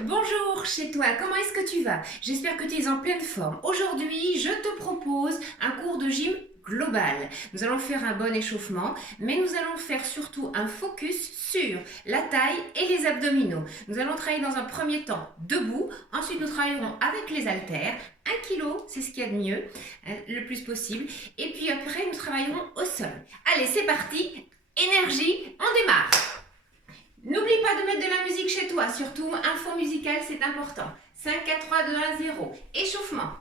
Bonjour chez toi, comment est-ce que tu vas? J'espère que tu es en pleine forme. Aujourd'hui, je te propose un cours de gym global. Nous allons faire un bon échauffement, mais nous allons faire surtout un focus sur la taille et les abdominaux. Nous allons travailler dans un premier temps debout, ensuite nous travaillerons avec les haltères. 1 kg, c'est ce qu'il y a de mieux, le plus possible. Et puis après, nous travaillerons au sol. Allez, c'est parti, énergie, on démarre. N'oublie pas de mettre de la musique chez toi, surtout un fond musical, c'est important. 5, 4, 3, 2, 1, 0. Échauffement.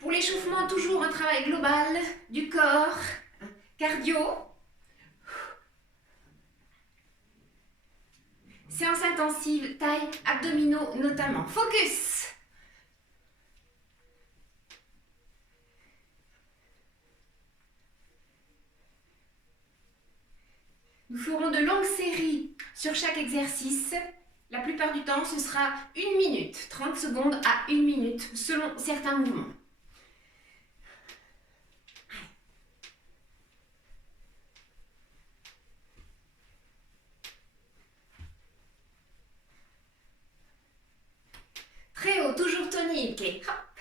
Pour l'échauffement, toujours un travail global du corps, cardio. Séance intensive, taille, abdominaux notamment. Focus. Nous ferons de longues séries sur chaque exercice. La plupart du temps, ce sera 1 minute, 30 secondes à 1 minute, selon certains mouvements. Très haut, toujours tonique. Et hop.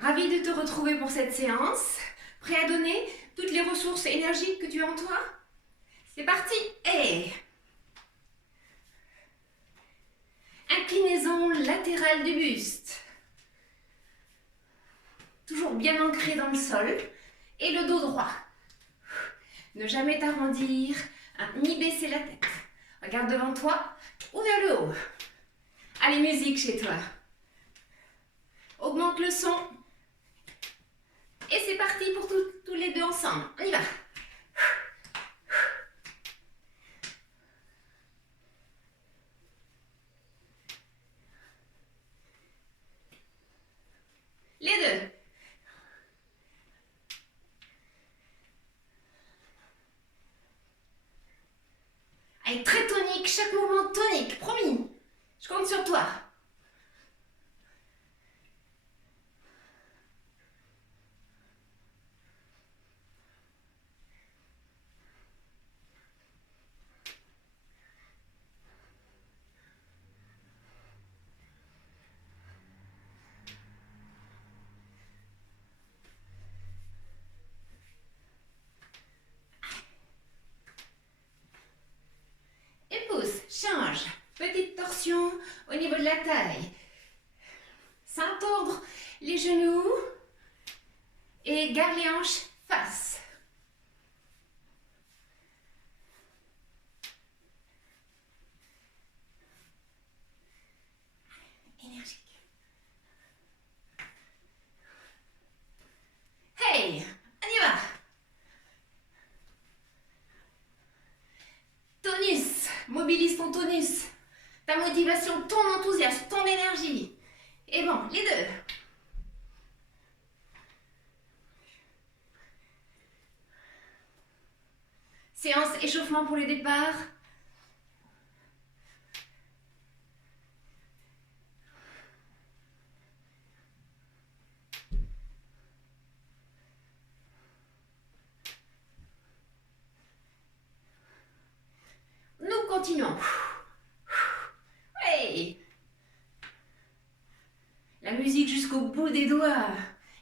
Ravi de te retrouver pour cette séance. Prêt à donner toutes les ressources énergiques que tu as en toi? C'est parti. Et inclinaison latérale du buste. Toujours bien ancré dans le sol. Et le dos droit. Ne jamais t'arrondir, ni baisser la tête. Regarde devant toi ou vers le haut. Allez, musique chez toi. Augmente le son. Et c'est parti pour tous les deux ensemble. On y va. Les deux. Allez, très tonique, chaque mouvement tonique, promis. Je compte sur toi. Et pousse, change. Petite torsion au niveau de la taille. Sans tordre les genoux. Et garde les hanches face. Énergique. Hey, on y va. Tonus, mobilise ton tonus. Ta motivation, ton enthousiasme, ton énergie. Et bon, les deux. Séance échauffement pour le départ. Nous continuons. Hey. La musique jusqu'au bout des doigts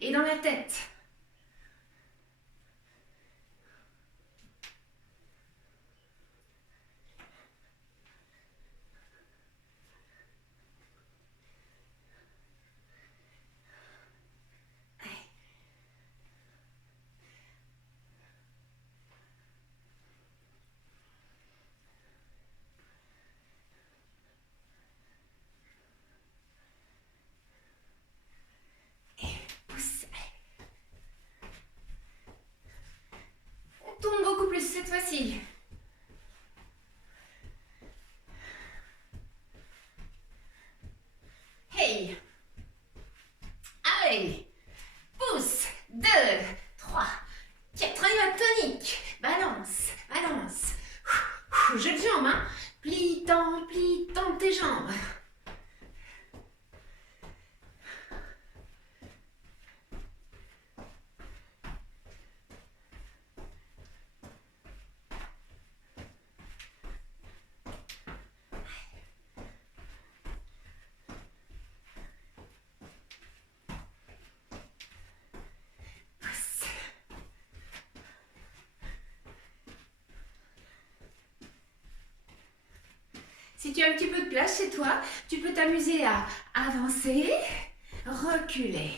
et dans la tête. Pousse. Si tu as un petit peu de place chez toi, tu peux t'amuser à avancer, reculer.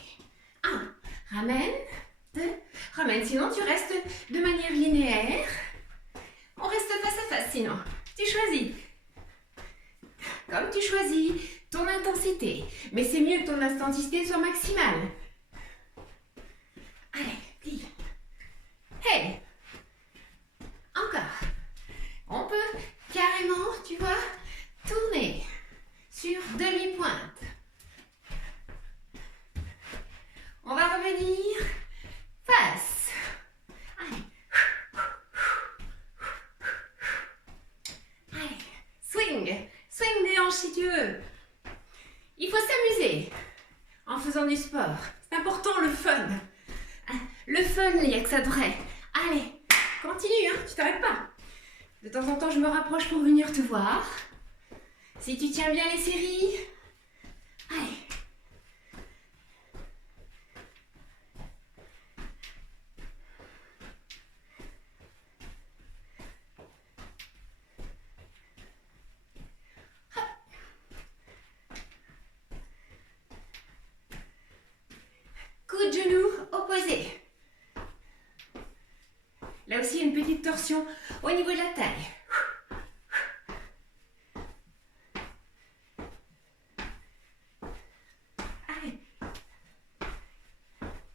1, ramène, 2, ramène. Sinon, tu restes de manière linéaire. On reste face à face sinon. Tu choisis. Comme tu choisis ton intensité. Mais c'est mieux que ton intensité soit maximale. Allez, plie. Hey! Encore. On peut carrément, tu vois, tourner sur demi-pointe. On va revenir face. Allez. Allez. Swing. Swing des hanches si tu veux. Il faut s'amuser en faisant du sport. C'est important le fun. Le fun, il n'y a que ça de vrai. Allez, continue, hein, tu t'arrêtes pas. De temps en temps, je me rapproche pour venir te voir. Si tu tiens bien les séries. Allez. Hop. Coup de genou opposé. Là aussi, une petite torsion au niveau de la taille. Allez.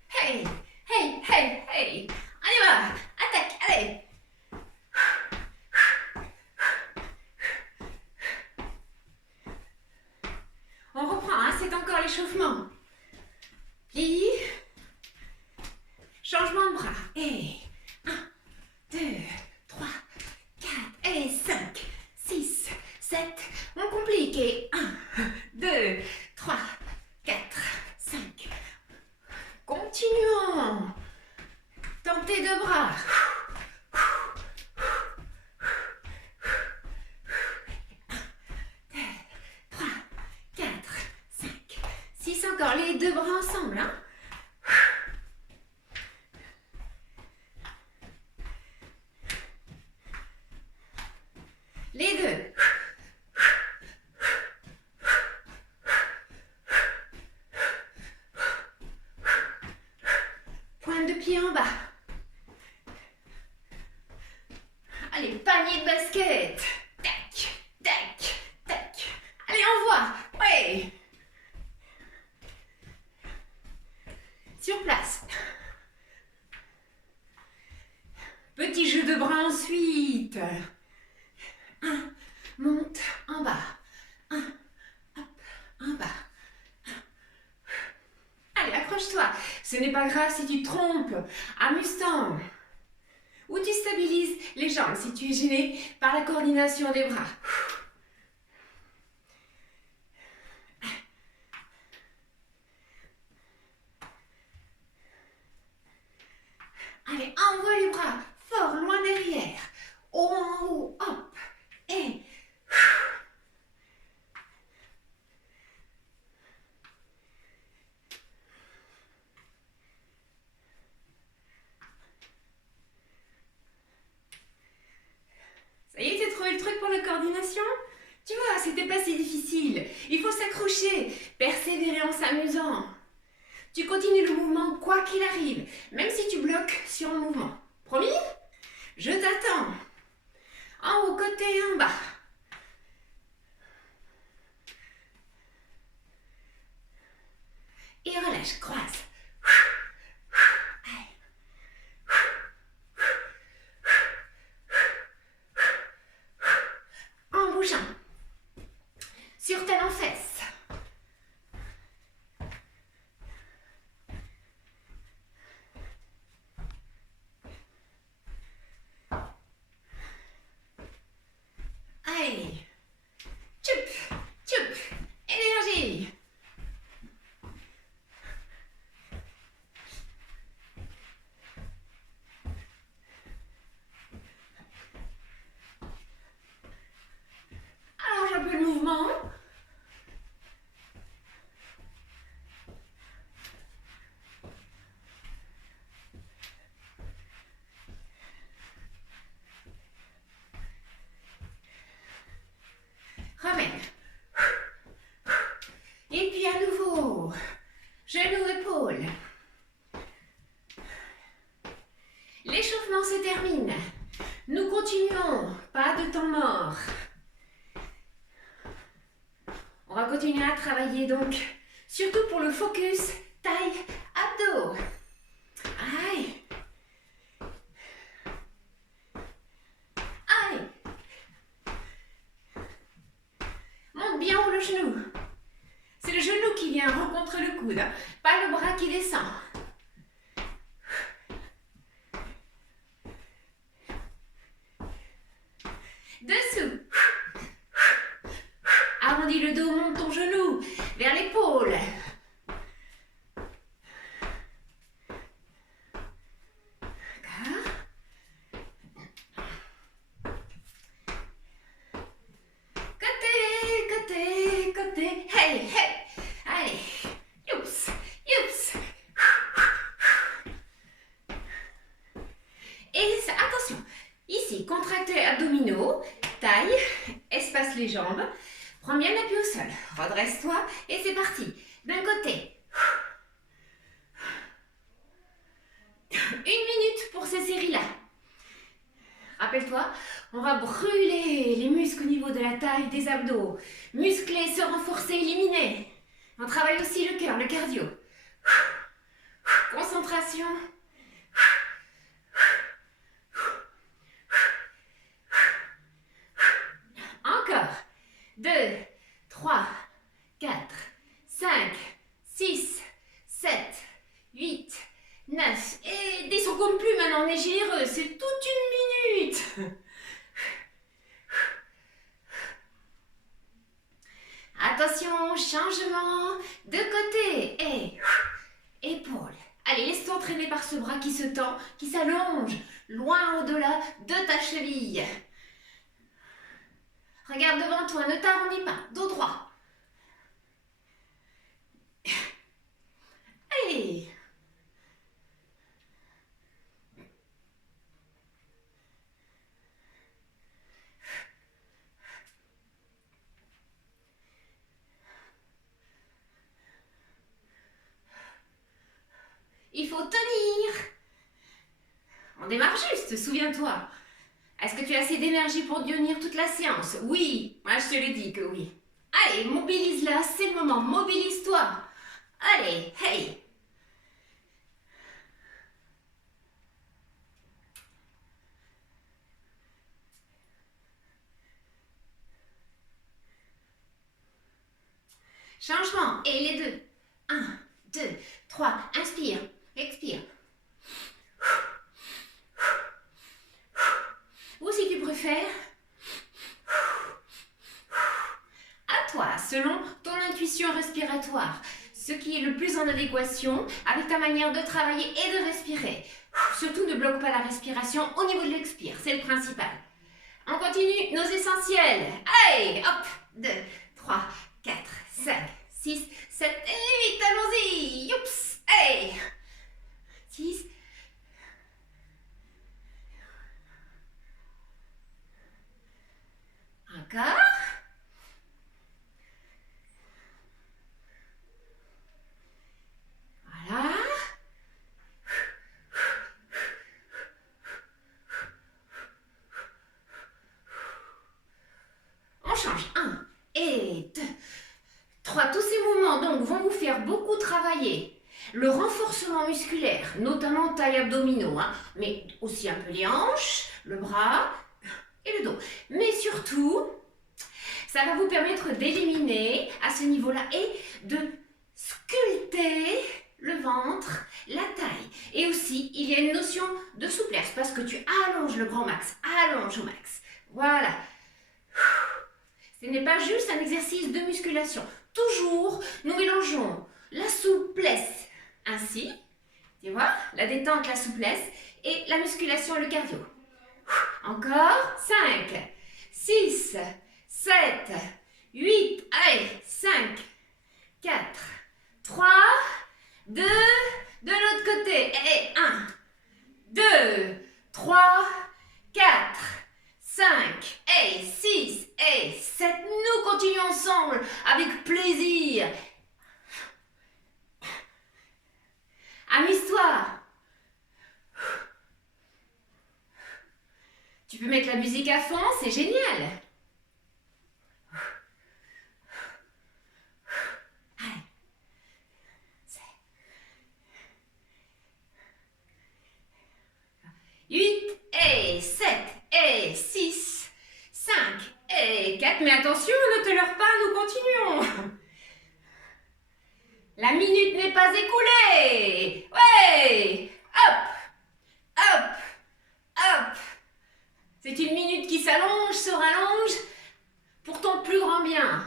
Hey, hey, hey, hey. On y va. Attaque, allez. On reprend, hein, c'est encore l'échauffement. Plie. Changement de bras. Et 1, 2, 3, 4, et 5, 6, 7. On complique. Et 1, 2, 3, 4, 5. Continuons. Tends tes deux bras. 1, 2, 3, 4, 5, 6 encore. Les deux bras ensemble, hein. Les deux. Pointe de pied en bas. Allez, panier de basket. Tac, tac, tac. Allez, envoie. Ouais. Sur place. Petit jeu de bras ensuite. 1, monte en bas. 1, hop, en bas. Allez, accroche-toi. Ce n'est pas grave si tu te trompes. Amuse-toi. Ou tu stabilises les jambes si tu es gêné par la coordination des bras. Allez, envoie les bras fort, loin derrière. Haut en haut, hop. Et ça y est, tu as trouvé le truc pour la coordination? Tu vois, c'était pas si difficile. Il faut s'accrocher, persévérer en s'amusant. Tu continues le mouvement quoi qu'il arrive, même si tu bloques sur le mouvement. Promis? Je t'attends. En haut, côté, en bas. Et relâche, croise. En bougeant. Sur talon fesse. Allez. Tchoup, tchoup. Énergie. termine. Nous continuons, pas de temps mort. On va continuer à travailler donc, surtout pour le focus, taille, abdos. Aïe. Aïe. Monte bien haut le genou. C'est le genou qui vient rencontrer le coude, hein, pas le bras qui descend. Dessous. Arrondis le dos, monte ton genou vers l'épaule. D'accord. Côté, côté, côté. Hey, hey. Allez. Youps, youps. Et ça, attention. Ici, contracteurs abdominaux, taille, espace les jambes. Prends bien l'appui au sol. Redresse-toi et c'est parti. D'un côté. 1 minute pour ces séries-là. Rappelle-toi, on va brûler les muscles au niveau de la taille, des abdos. Muscler, se renforcer, éliminer. On travaille aussi le cœur, le cardio. Concentration. Encore. 2, 3, 4, 5, 6, 7, 8, 9. Et 10, on compte plus maintenant, on est généreux. C'est toute 1 minute. Attention, changement de côté. Et épaule. Allez, laisse-toi entraîner par ce bras qui se tend, qui s'allonge, loin au-delà de ta cheville. Regarde devant toi, ne t'arrondis pas, dos droit. Allez. Il faut tenir. On démarre juste, souviens-toi. Est-ce que tu as assez d'énergie pour tenir toute la séance? Oui, moi je te le dis que oui. Allez, mobilise-la, c'est le moment, mobilise-toi. Allez, hey. Changement, et les deux. 1, 2, 3, inspire, expire. Ou si tu préfères, à toi, selon ton intuition respiratoire, ce qui est le plus en adéquation avec ta manière de travailler et de respirer. Surtout ne bloque pas la respiration au niveau de l'expire, c'est le principal. On continue nos essentiels. Allez, hop, 2, 3, 4, 5, 6, 7 et 8, allons-y. Youps, hey. 6, encore. Voilà. On change. 1 et 2, 3. Tous ces mouvements donc vont vous faire beaucoup travailler le renforcement musculaire, notamment taille abdominaux, hein, mais aussi un peu les hanches, le bras et le dos. Mais surtout, ça va vous permettre d'éliminer à ce niveau-là et de sculpter le ventre, la taille. Et aussi, il y a une notion de souplesse parce que tu allonges le bras au max, allonge au max. Voilà. Ce n'est pas juste un exercice de musculation. Toujours, nous mélangeons la souplesse ainsi, tu vois, la détente, la souplesse, et la musculation, le cardio. Encore, 5, 6, 7, 8, allez, 5, 4, 3, 2, de l'autre côté, et 1, 2, 3, 4, 5, et 6, et 7, nous continuons ensemble avec plaisir. Amuse-toi. Tu peux mettre la musique à fond, c'est génial. Allez. 8 et 7 et 6, 5 et 4. Mais attention, ne te leurre pas, nous continuons. La minute n'est pas écoulée. Ouais. Hop, hop, hop. C'est une minute qui s'allonge, se rallonge pour ton plus grand bien.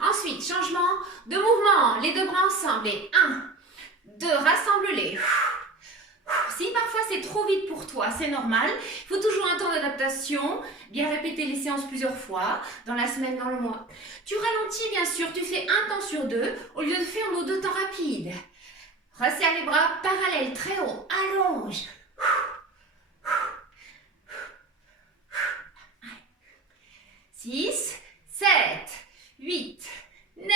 Ensuite, changement de mouvement. Les deux bras ensemble. Et 1, 2, rassemble-les. Si parfois c'est trop vite pour toi, c'est normal. Il faut toujours un temps d'adaptation. Bien répéter les séances plusieurs fois, dans la semaine, dans le mois. Tu ralentis bien sûr, tu fais un temps sur deux, au lieu de faire nos deux temps rapides. Resserre les bras parallèles, très haut, allonge. 6, 7, 8, 9,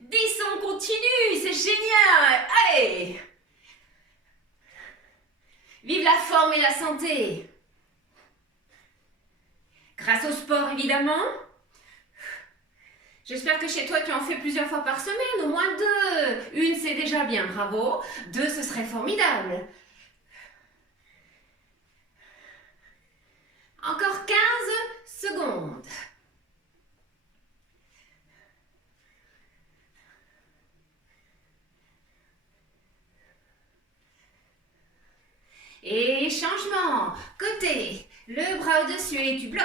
10, on continue, c'est génial. Allez! Vive la forme et la santé. Grâce au sport, évidemment. J'espère que chez toi, tu en fais plusieurs fois par semaine, au moins 2. 1, c'est déjà bien, bravo. 2, ce serait formidable. Encore 15 secondes. Et changement, côté, le bras au-dessus et tu bloques,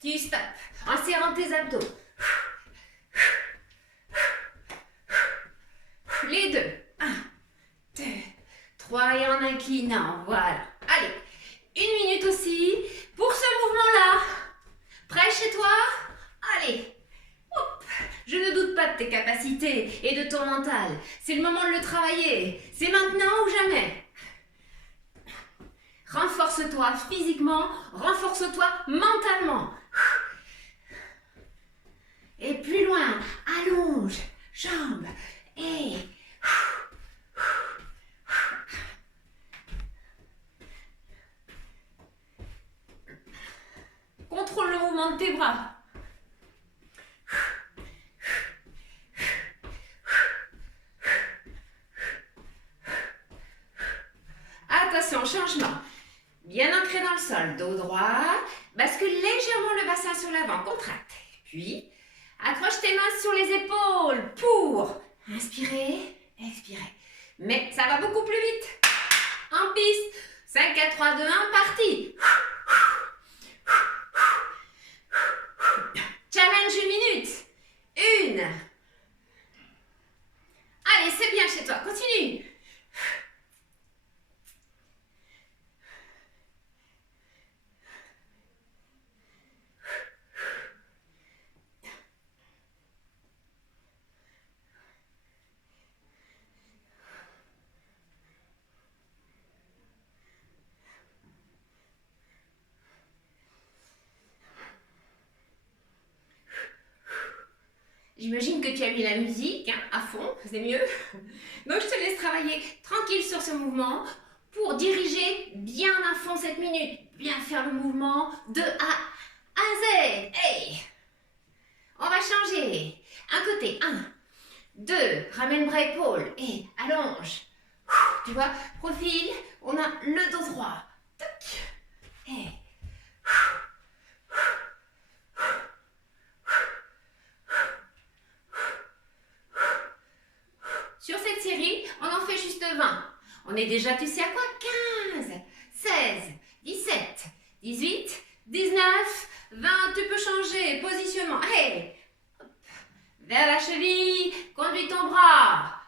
tu stops, en serrant tes abdos. Les deux, 1, 2, 3 et en inclinant, voilà. Allez, 1 minute aussi pour ce mouvement-là. Prêt chez toi? Allez, hop. Je ne doute pas de tes capacités et de ton mental. C'est le moment de le travailler. C'est maintenant ou jamais. Renforce-toi physiquement, renforce-toi mentalement. Et plus loin, allonge, jambes et... Contrôle le mouvement de tes bras. Attention, changement. Bien ancré dans le sol, dos droit. Bascule légèrement le bassin sur l'avant, contracte. Puis, accroche tes mains sur les épaules pour inspirer, expirer. Mais ça va beaucoup plus vite. En piste. 5, 4, 3, 2, 1, parti. Challenge 1 minute. 1. Allez, c'est bien chez toi. Continue. J'imagine que tu as mis la musique à fond, c'est mieux. Donc je te laisse travailler tranquille sur ce mouvement pour diriger bien à fond cette minute. Bien faire le mouvement de A à Z. Hey! On va changer. Un côté, 1, 2, ramène bras épaules et allonge. Tu vois, profil, on a le dos droit. Toc. Et... Sur cette série, on en fait juste 20. On est déjà, tu sais à quoi? 15, 16, 17, 18, 19, 20. Tu peux changer. Positionnement. Hey! Hop. Vers la cheville. Conduis ton bras.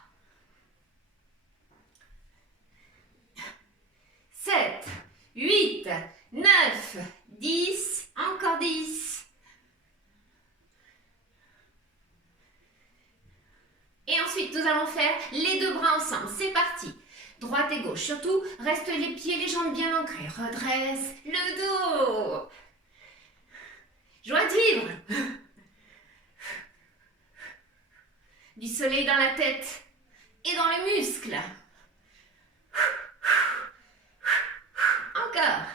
7, 8, 9, 10. Encore 10. Et ensuite, nous allons faire les deux bras ensemble. C'est parti. Droite et gauche. Surtout, reste les pieds, les jambes bien ancrées. Redresse le dos. Joie de vivre. Du soleil dans la tête et dans les muscles. Encore.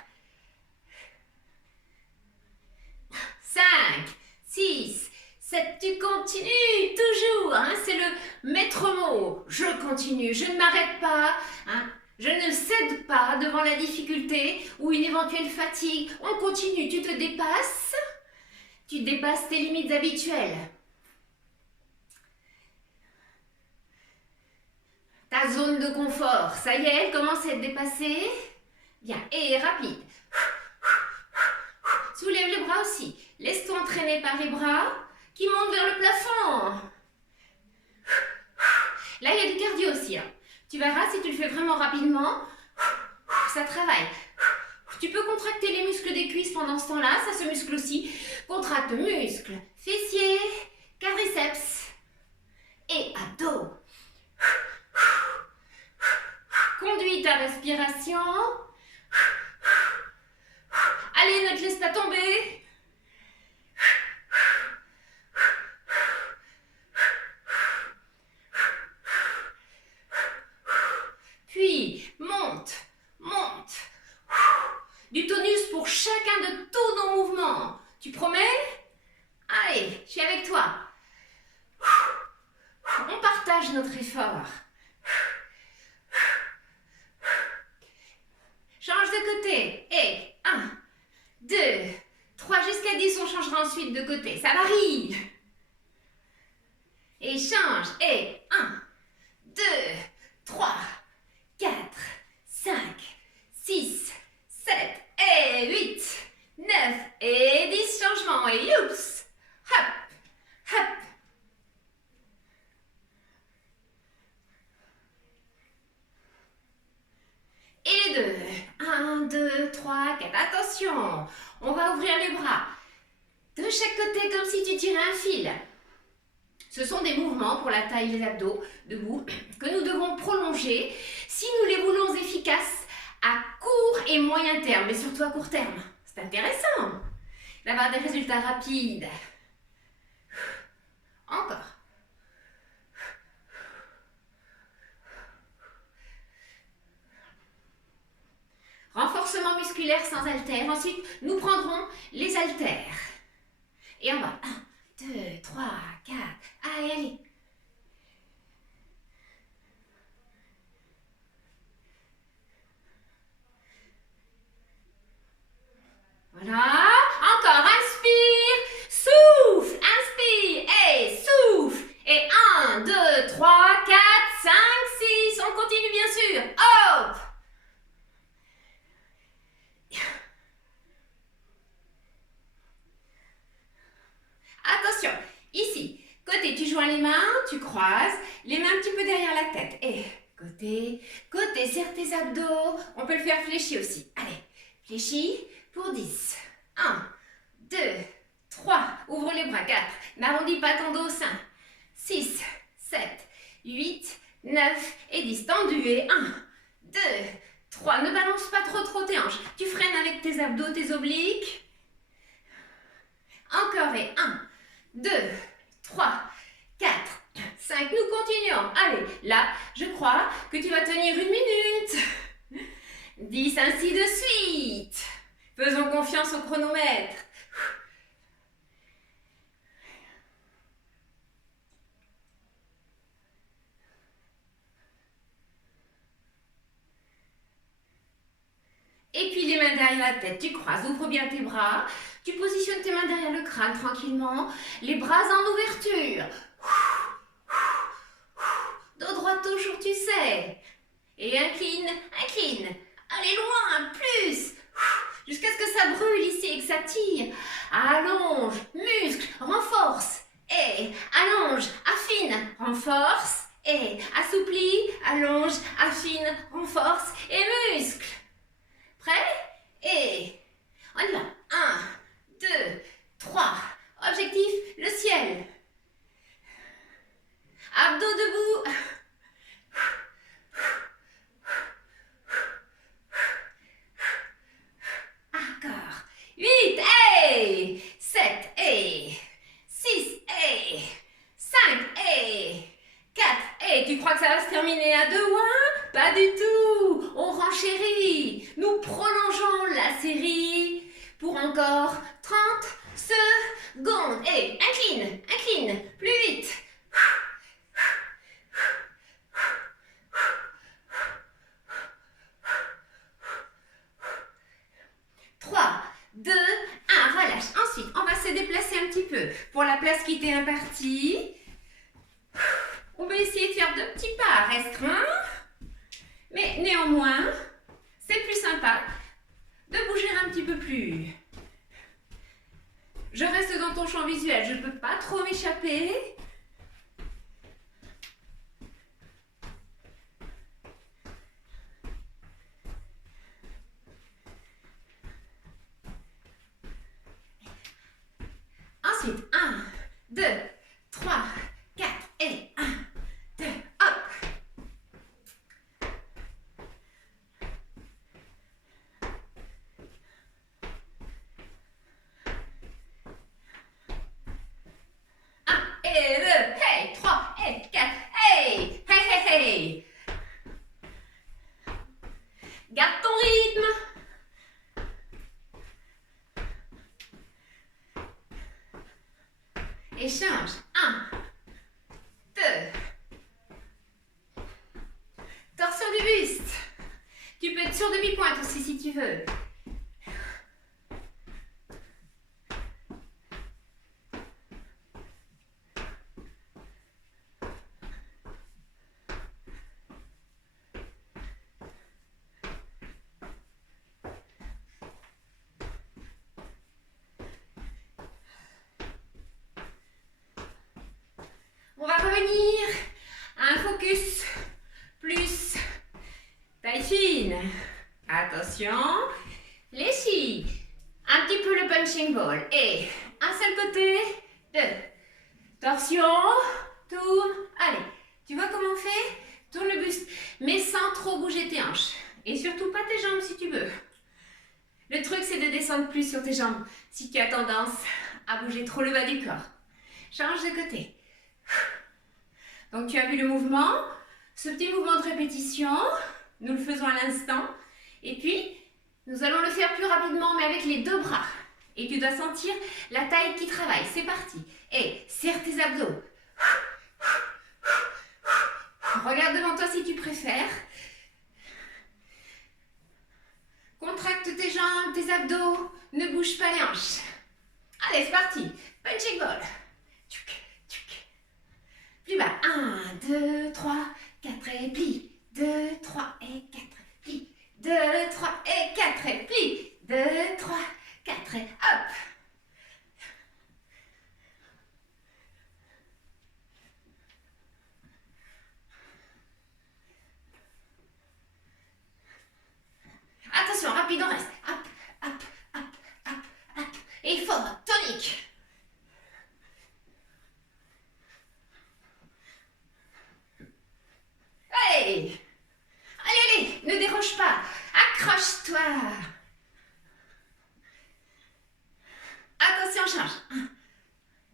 continue. Je ne m'arrête pas. Hein. Je ne cède pas devant la difficulté ou une éventuelle fatigue. On continue. Tu te dépasses. Tu dépasses tes limites habituelles. Ta zone de confort, ça y est, elle commence à être dépassée. Bien, et rapide. Soulève les bras aussi. Laisse-toi entraîner par les bras qui montent vers le plafond. Là, il y a du cardio aussi. Hein. Tu verras, si tu le fais vraiment rapidement, ça travaille. Tu peux contracter les muscles des cuisses pendant ce temps-là, ça se muscle aussi. Contracte muscles, fessiers, quadriceps et abdos. Conduis ta respiration. Allez, ne te laisse pas tomber. Puis, monte, monte. Du tonus pour chacun de tous nos mouvements. Tu promets? Allez, je suis avec toi. On partage notre effort. Change de côté. Et 1, 2, 3, jusqu'à 10, on changera ensuite de côté. Ça varie. Et change. Et 1, 2, 3, 4, 5, 6, 7 et 8, 9 et 10. Changement. Et youps. Hop, hop. Et les deux. 1, 2, 3, 4. Attention, on va ouvrir les bras de chaque côté comme si tu tirais un fil. Ce sont des mouvements pour la taille et les abdos, debout, que nous devons prolonger si nous les voulons efficaces à court et moyen terme, mais surtout à court terme. C'est intéressant d'avoir des résultats rapides. Encore. Renforcement musculaire sans haltères. Ensuite, nous prendrons les haltères. Et on va 1, 2, 3, 4. Allez, allez. Voilà. Encore. Inspire. Souffle. Inspire. Et souffle. Et 1, 2, 3, 4, 5, 6. On continue bien sûr. Hop. Attention, ici, côté, tu joins les mains, tu croises, les mains un petit peu derrière la tête. Et côté, côté, serre tes abdos. On peut le faire fléchir aussi. Allez, fléchis pour 10. 1, 2, 3. Ouvre les bras. 4. N'arrondis pas ton dos au sein. 6, 7, 8, 9 et 10. Tendu. Et 1, 2, 3. Ne balance pas trop tes hanches. Tu freines avec tes abdos, tes obliques. Encore et 1, 2, 3, 4, 5. Nous continuons. Allez, là, je crois que tu vas tenir 1 minute. 10, ainsi de suite. Faisons confiance au chronomètre. Et puis les mains derrière la tête, tu croises, ouvre bien tes bras. Tu positionnes tes mains derrière le crâne tranquillement. Les bras en ouverture. Dos droit toujours, tu sais. Et incline, incline. Allez loin, plus. Jusqu'à ce que ça brûle ici et que ça tire. Allonge, muscle, renforce. Et allonge, affine, renforce. Et assouplis, allonge, affine, renforce. Et muscle. Prêt? Et on y va. 1, 2, 3. Objectif, le ciel. Abdos debout. Encore. 8 et 7 et 6 et 5 et 4 et tu crois que ça va se terminer à 2 ou 1? Pas du tout. On renchérit. Nous prolongeons la série pour encore 30 secondes. Et incline, incline, plus vite. la place qui t'est impartie. On va essayer de faire 2 petits pas restreints. Mais néanmoins, c'est plus sympa de bouger un petit peu plus. Je reste dans ton champ visuel, je ne peux pas trop m'échapper. Ensuite, 1, 2, 3, 4 et 1, 2, hop. Et 2, hey, 3 et 4, hey, hey, hey, hey. Garde ton rythme. Et change. 1, 2. Torsion du buste. Tu peux être sur demi-pointe aussi si tu veux. On va revenir à un focus plus taille fine. Attention, fléchis. Un petit peu le punching ball. Et un seul côté, 2. Torsion, tourne. Allez, tu vois comment on fait? Tourne le buste, mais sans trop bouger tes hanches. Et surtout pas tes jambes si tu veux. Le truc, c'est de descendre plus sur tes jambes si tu as tendance à bouger trop le bas du corps. Change de côté. Donc tu as vu le mouvement, ce petit mouvement de répétition, nous le faisons à l'instant. Et puis, nous allons le faire plus rapidement, mais avec les 2 bras. Et tu dois sentir la taille qui travaille. C'est parti. Et serre tes abdos. Regarde devant toi si tu préfères. Contracte tes jambes, tes abdos. Ne bouge pas les hanches. Allez, c'est parti. Punching ball. Plus bas. 1, 2, 3, 4 et plie. 2, 3 et 4 et plie. 2, 3 et 4 et plie. 2, 3, 4 et hop. Attention, rapide, on reste. Hop, hop, hop, hop, hop. Et fort, tonique. Allez, allez, ne déroge pas. Accroche-toi. Attention, change. 1,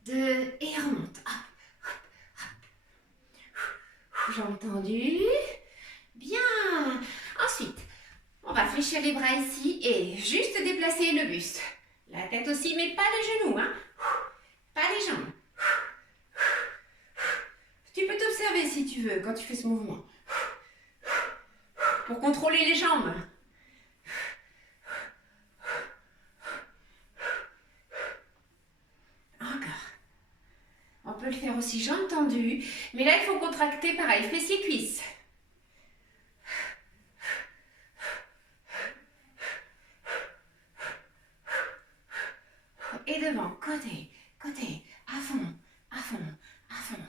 2, et remonte. Hop, hop, hop. Jambes tendues. Bien. Ensuite, on va fléchir les bras ici et juste déplacer le buste. La tête aussi, mais pas les genoux, hein. Pas les jambes. Tu peux t'observer si tu veux quand tu fais ce mouvement. Pour contrôler les jambes. Encore. On peut le faire aussi jambes tendues, mais là il faut contracter pareil, fessiers, cuisses. Et devant, côté, côté, à fond, à fond, à fond.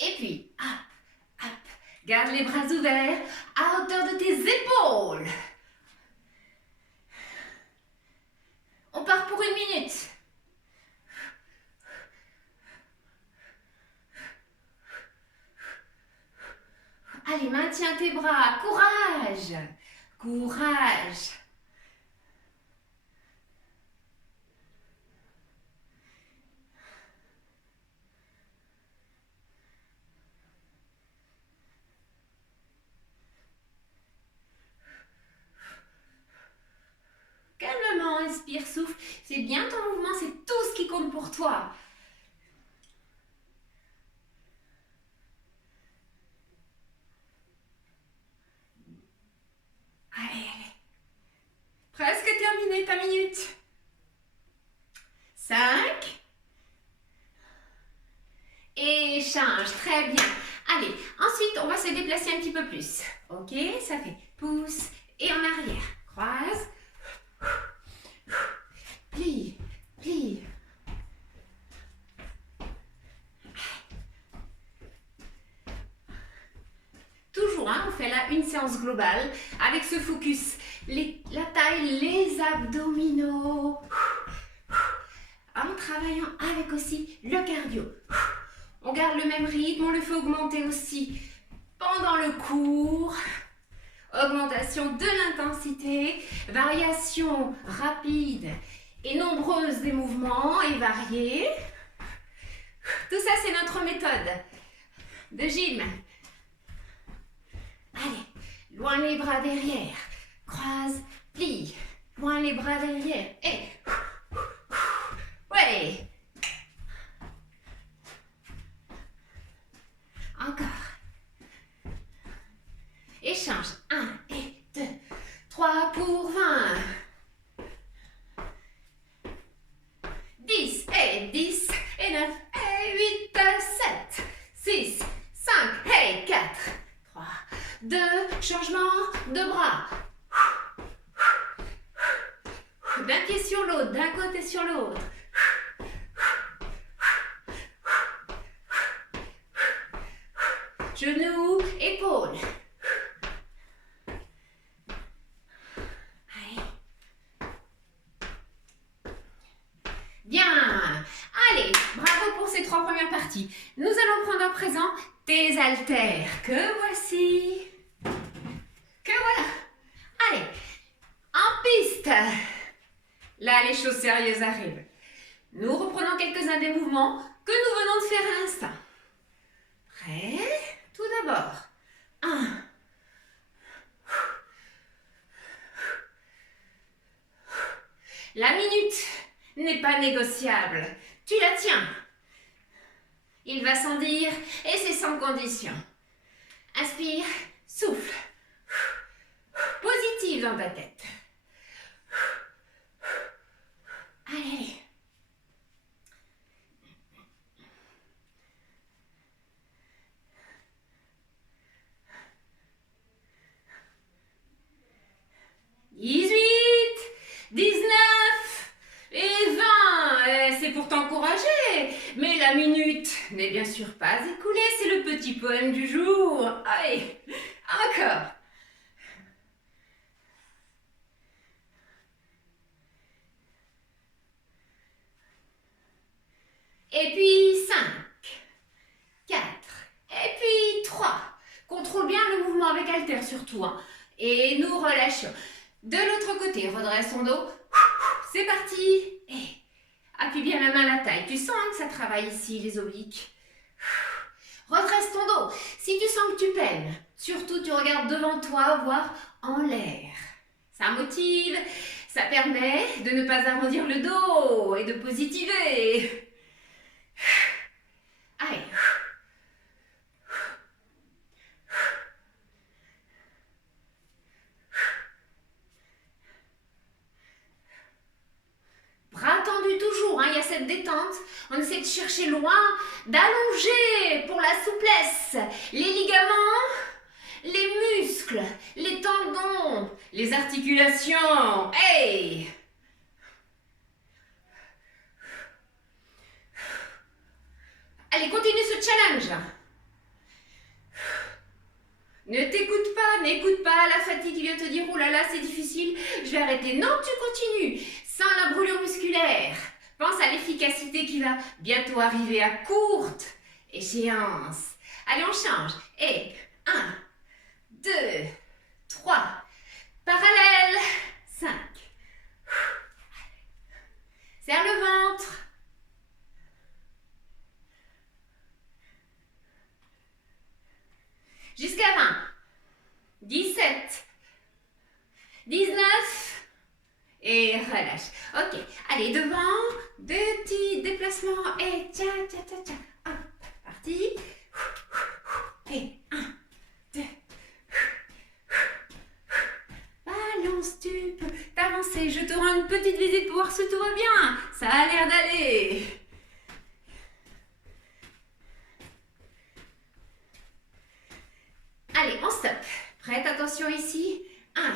Et puis, hop, hop. Garde les bras ouverts à hauteur de tes épaules. On part pour 1 minute. Allez, maintiens tes bras. Courage. Courage. Calmement, inspire, souffle. C'est bien ton mouvement, c'est tout ce qui compte pour toi. Allez, allez. Presque terminé ta minute. 5, peu plus. Ok, ça fait pouce et en arrière. Croise. Plie, plie. Toujours, hein, on fait là une séance globale avec ce focus. La taille, les abdominaux. En travaillant avec aussi le cardio. On garde le même rythme, on le fait augmenter aussi pendant le cours. Augmentation de l'intensité, variation rapide et nombreuse des mouvements et variés. Tout ça, c'est notre méthode de gym. Allez, loin les bras derrière. Croise, plie. Loin les bras derrière. Et ouais. Encore. Échange. 1 et 2. 3 pour 20. 10 et 10 et 9 et 8, 7, 6, 5 et 4. 3, 2, changement de bras. D'un pied sur l'autre, d'un côté sur l'autre. Genoux, épaules. Allez. Bien. Allez, bravo pour ces 3 premières parties. Nous allons prendre à présent tes haltères. Que voici. Que voilà. Allez, en piste. Là, les choses sérieuses arrivent. Nous reprenons quelques-uns des mouvements que nous venons de faire à l'instant. Prêt? Tout d'abord, 1. La minute n'est pas négociable. Tu la tiens. Il va sans dire et c'est sans condition. Inspire, souffle. Positive dans ta tête. Allez, allez. C'est pour t'encourager, mais la minute n'est bien sûr pas écoulée, c'est le petit poème du jour. Allez, encore. Et puis 5, 4, et puis 3. Contrôle bien le mouvement avec haltère surtout, hein. Et nous relâchons. De l'autre côté, redresse ton dos. C'est parti. Et appuie bien la main à la taille. Tu sens que ça travaille ici, les obliques. Redresse ton dos. Si tu sens que tu peines, surtout tu regardes devant toi, voire en l'air. Ça motive, ça permet de ne pas arrondir le dos et de positiver. Allez. Bras tendus toujours, hein, il y a cette détente. On essaie de chercher loin, d'allonger pour la souplesse. Les ligaments, les muscles, les tendons, les articulations. Hey! Allez, continue ce challenge. Ne t'écoute pas, n'écoute pas la fatigue qui vient te dire « Oh là là, c'est difficile, je vais arrêter ». Non, tu continues, sans la brûlure musculaire. Pense à l'efficacité qui va bientôt arriver à courte échéance. Allez, on change. Et 1, 2, 3, parallèle, 5. Serre le ventre. Jusqu'à 20, 17, 19 et relâche. Ok, allez devant, deux petits déplacements et tcha tcha tcha tcha. Hop, parti. Et 1, 2. Balance, tu peux t'avancer. Je te rends une petite visite pour voir si tout va bien. Ça a l'air d'aller. Allez, on stop. Prête, attention ici. 1,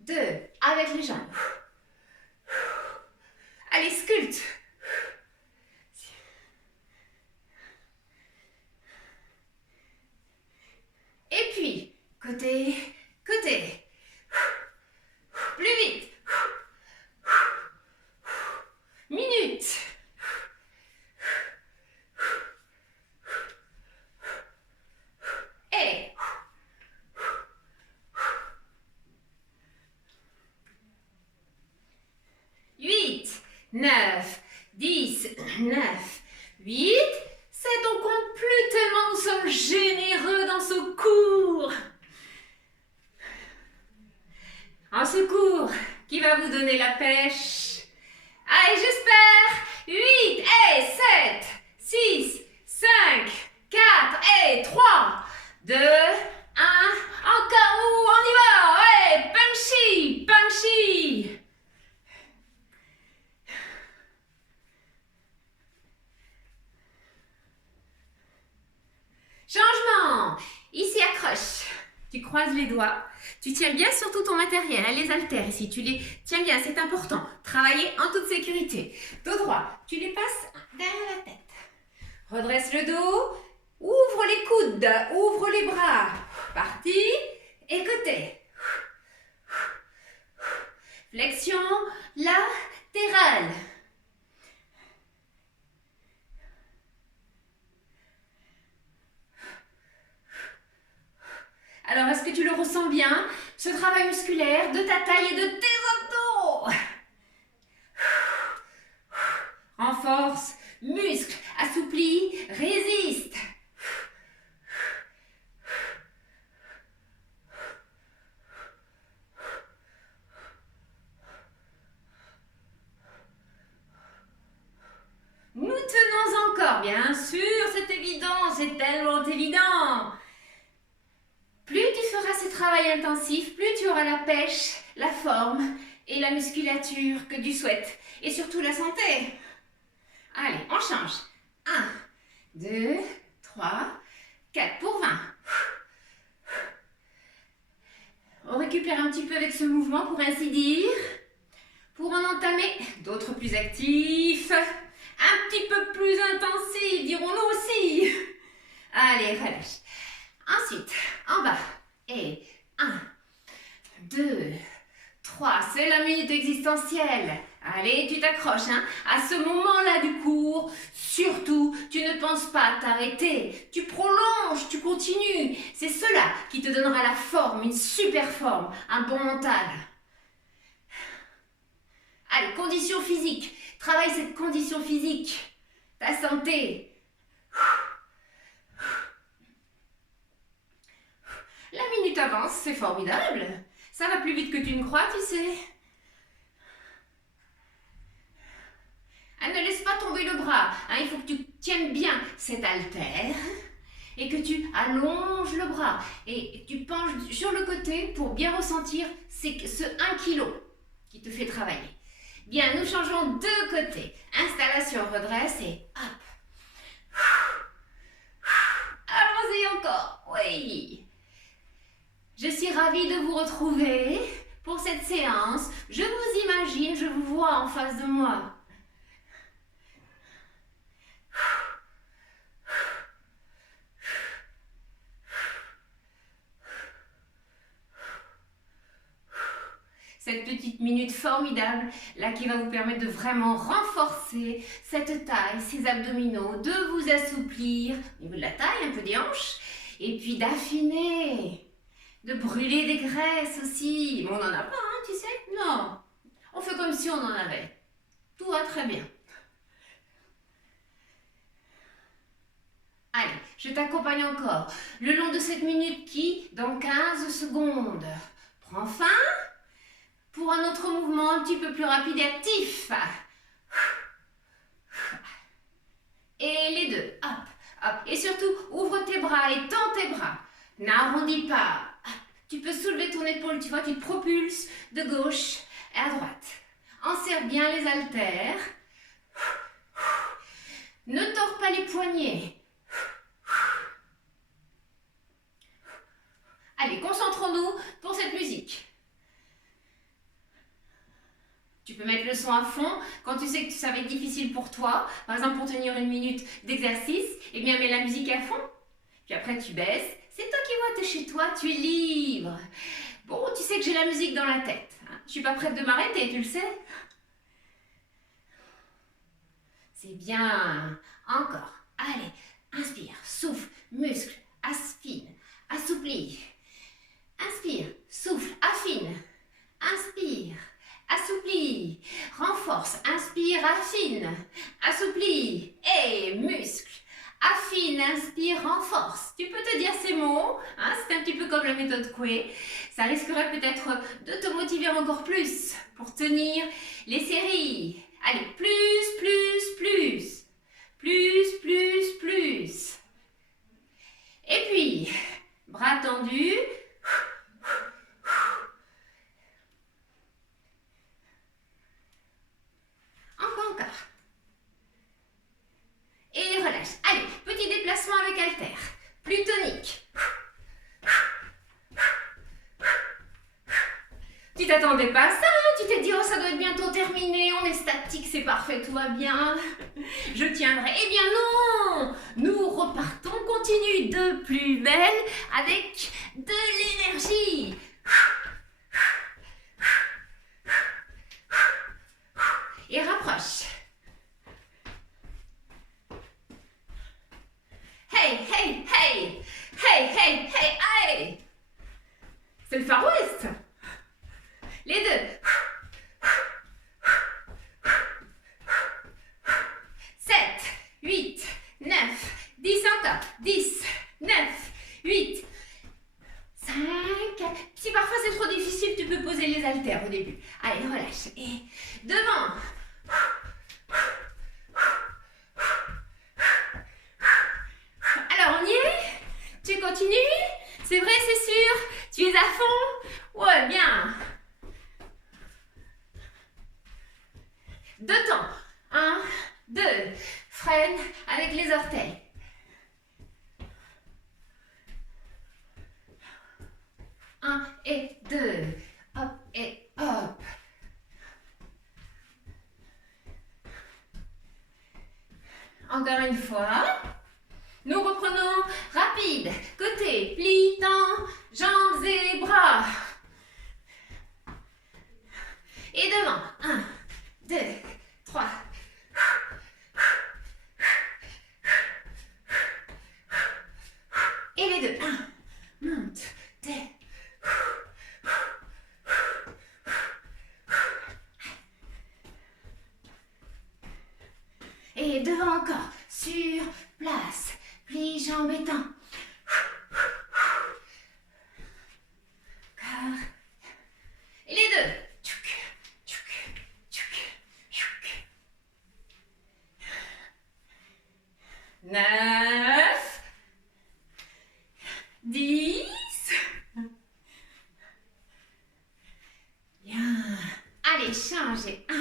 2, avec les jambes. Allez, sculpte. Et puis, côté, côté. Plus vite. Minute. Et 8, 9, 10, 9, 8, 7, on compte plus tellement nous sommes généreux dans ce cours. Un secours qui va vous donner la pêche. Allez, j'espère. 8 et 7, 6, 5, 4 et 3, 2, 1. Encore où on y va. Ouais, punchy, punchy. Changement. Ici, accroche. Tu croises les doigts. Tu tiens bien surtout ton matériel, hein, les haltères ici. Tu les tiens bien, c'est important. Travailler en toute sécurité. Dos droit. Tu les passes derrière la tête. Redresse le dos. Ouvre les coudes. Ouvre les bras. Parti. Et côté. Flexion latérale. Alors, est-ce que tu le ressens bien, ce travail musculaire de ta taille et de tes abdos? Renforce, muscle, assouplis, résiste. Nous tenons encore, bien sûr, c'est évident, c'est tellement évident. Plus tu feras ce travail intensif, plus tu auras la pêche, la forme et la musculature que tu souhaites. Et surtout la santé. Allez, on change. 1, 2, 3, 4 pour 20. On récupère un petit peu avec ce mouvement pour ainsi dire. Pour en entamer d'autres plus actifs. Un petit peu plus intensifs, dirons-nous aussi. Allez, relâche. Ensuite, en bas. Et 1, 2, 3. C'est la minute existentielle. Allez, tu t'accroches. Hein. À ce moment-là du cours, surtout, tu ne penses pas t'arrêter. Tu prolonges, tu continues. C'est cela qui te donnera la forme, une super forme, un bon mental. Allez, condition physique. Travaille cette condition physique. Ta santé. La minute avance, c'est formidable. Ça va plus vite que tu ne crois, tu sais. Ah, ne laisse pas tomber le bras. Hein, il faut que tu tiennes bien cet haltère et que tu allonges le bras. Et tu penches sur le côté pour bien ressentir ce 1 kg qui te fait travailler. Bien, nous changeons de côté. Installation, redresse et hop. Allons-y encore. Oui. Je suis ravie de vous retrouver pour cette séance. Je vous imagine, je vous vois en face de moi. Cette petite minute formidable, là, qui va vous permettre de vraiment renforcer cette taille, ces abdominaux, de vous assouplir au niveau de la taille, un peu des hanches, et puis d'affiner, de brûler des graisses aussi. Mais on n'en a pas, hein, tu sais? Non, on fait comme si on en avait. Tout va très bien. Allez, je t'accompagne encore le long de cette minute qui, dans 15 secondes, prend fin. Pour un autre mouvement un petit peu plus rapide et actif. Et les deux. Hop, hop. Et surtout, ouvre tes bras et tends tes bras. N'arrondis pas. Tu peux soulever ton épaule, tu vois, tu te propulses de gauche à droite. Enserre bien les haltères. Ne tords pas les poignets. Allez, concentrons-nous pour cette musique. Tu peux mettre le son à fond quand tu sais que ça va être difficile pour toi. Par exemple, pour tenir 1 minute d'exercice, eh bien, mets la musique à fond. Puis après, tu baisses. C'est toi qui vois, t'es chez toi, tu es libre. Bon, tu sais que j'ai la musique dans la tête. Je suis pas prête de m'arrêter, tu le sais. C'est bien. Encore. Allez, inspire, souffle, muscle, affine, assouplis. Inspire, souffle, affine. Inspire, assouplis. Renforce, inspire, affine. Assouplis. Et muscle. Affine, inspire, renforce. Tu peux te dire ces mots, hein, c'est un petit peu comme la méthode Coué. Ça risquerait peut-être de te motiver encore plus pour tenir les séries. Allez, plus, plus, plus. Plus, plus, plus. Et puis, bras tendus. Encore. Et relâche. Allez, petit déplacement avec haltère. Plus tonique. Tu t'attendais pas à ça, hein? Tu t'es dit, oh, ça doit être bientôt terminé, on est statique, c'est parfait, tout va bien. Je tiendrai. Eh bien non! Nous repartons, continue de plus belle avec de l'énergie. Et rapproche. Hey, hey, hey! Hey, hey, hey, hey! C'est le Far West. Les deux. 7, 8, 9, 10 encore. 10, 9, 8, 5. Si parfois c'est trop difficile, tu peux poser les haltères au début. Allez, relâche. Et devant. Alors, on y est? Tu continues? C'est vrai, c'est sûr? Tu es à fond? Ouais, bien. 2 temps. 1, 2. Freine avec les orteils. 1 et 2. Hop et hop. Encore une fois. Nous reprenons rapide. Côté, plie, tend, jambes et bras. Et devant. 1, 2, 3. Et les deux. 1, monte, 2. Et devant encore. Sur place. Plie, jambes et tend. Et les deux. 9, 10. Bien. Allez, changez. 1.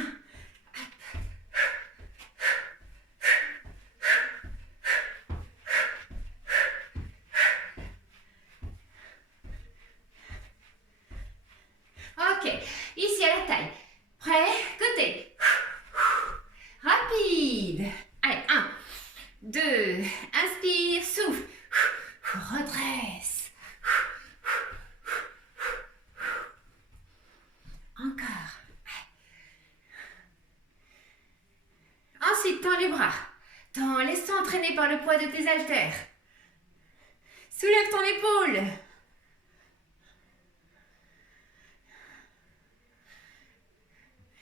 Ok. Ici à la taille. Prêt? Côté. Rapide. Allez, 1, 2. Inspire, souffle. Redresse. Encore. Ensuite, tends les bras. Laisse-toi entraîner par le poids de tes haltères. Soulève ton épaule.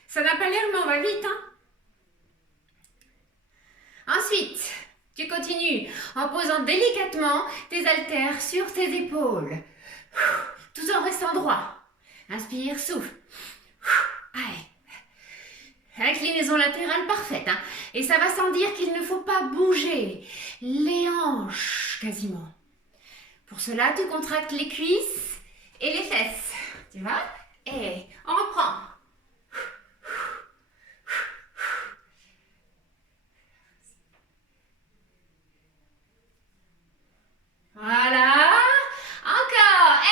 Ça n'a pas l'air, mais on va vite, hein? Ensuite, tu continues en posant délicatement tes haltères sur tes épaules. Tout en restant droit. Inspire, souffle. Allez. Inclinaison latérale parfaite, hein? Et ça va sans dire qu'il ne faut pas bouger les hanches quasiment. Pour cela, tu contractes les cuisses et les fesses. Tu vois? Et on reprend. Voilà. Encore.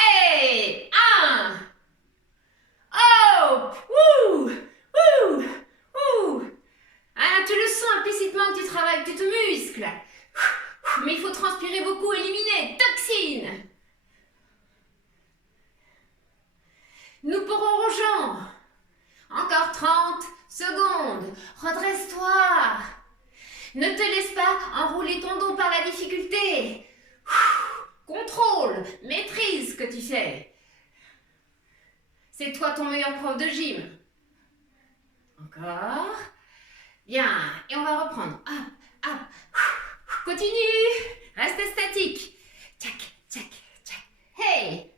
30 secondes. Redresse-toi. Ne te laisse pas enrouler ton dos par la difficulté. Contrôle, maîtrise ce que tu fais. C'est toi ton meilleur prof de gym. Encore. Bien. Et on va reprendre. Hop, hop. Continue. Reste statique. Tchac, tchac, tchac. Hey.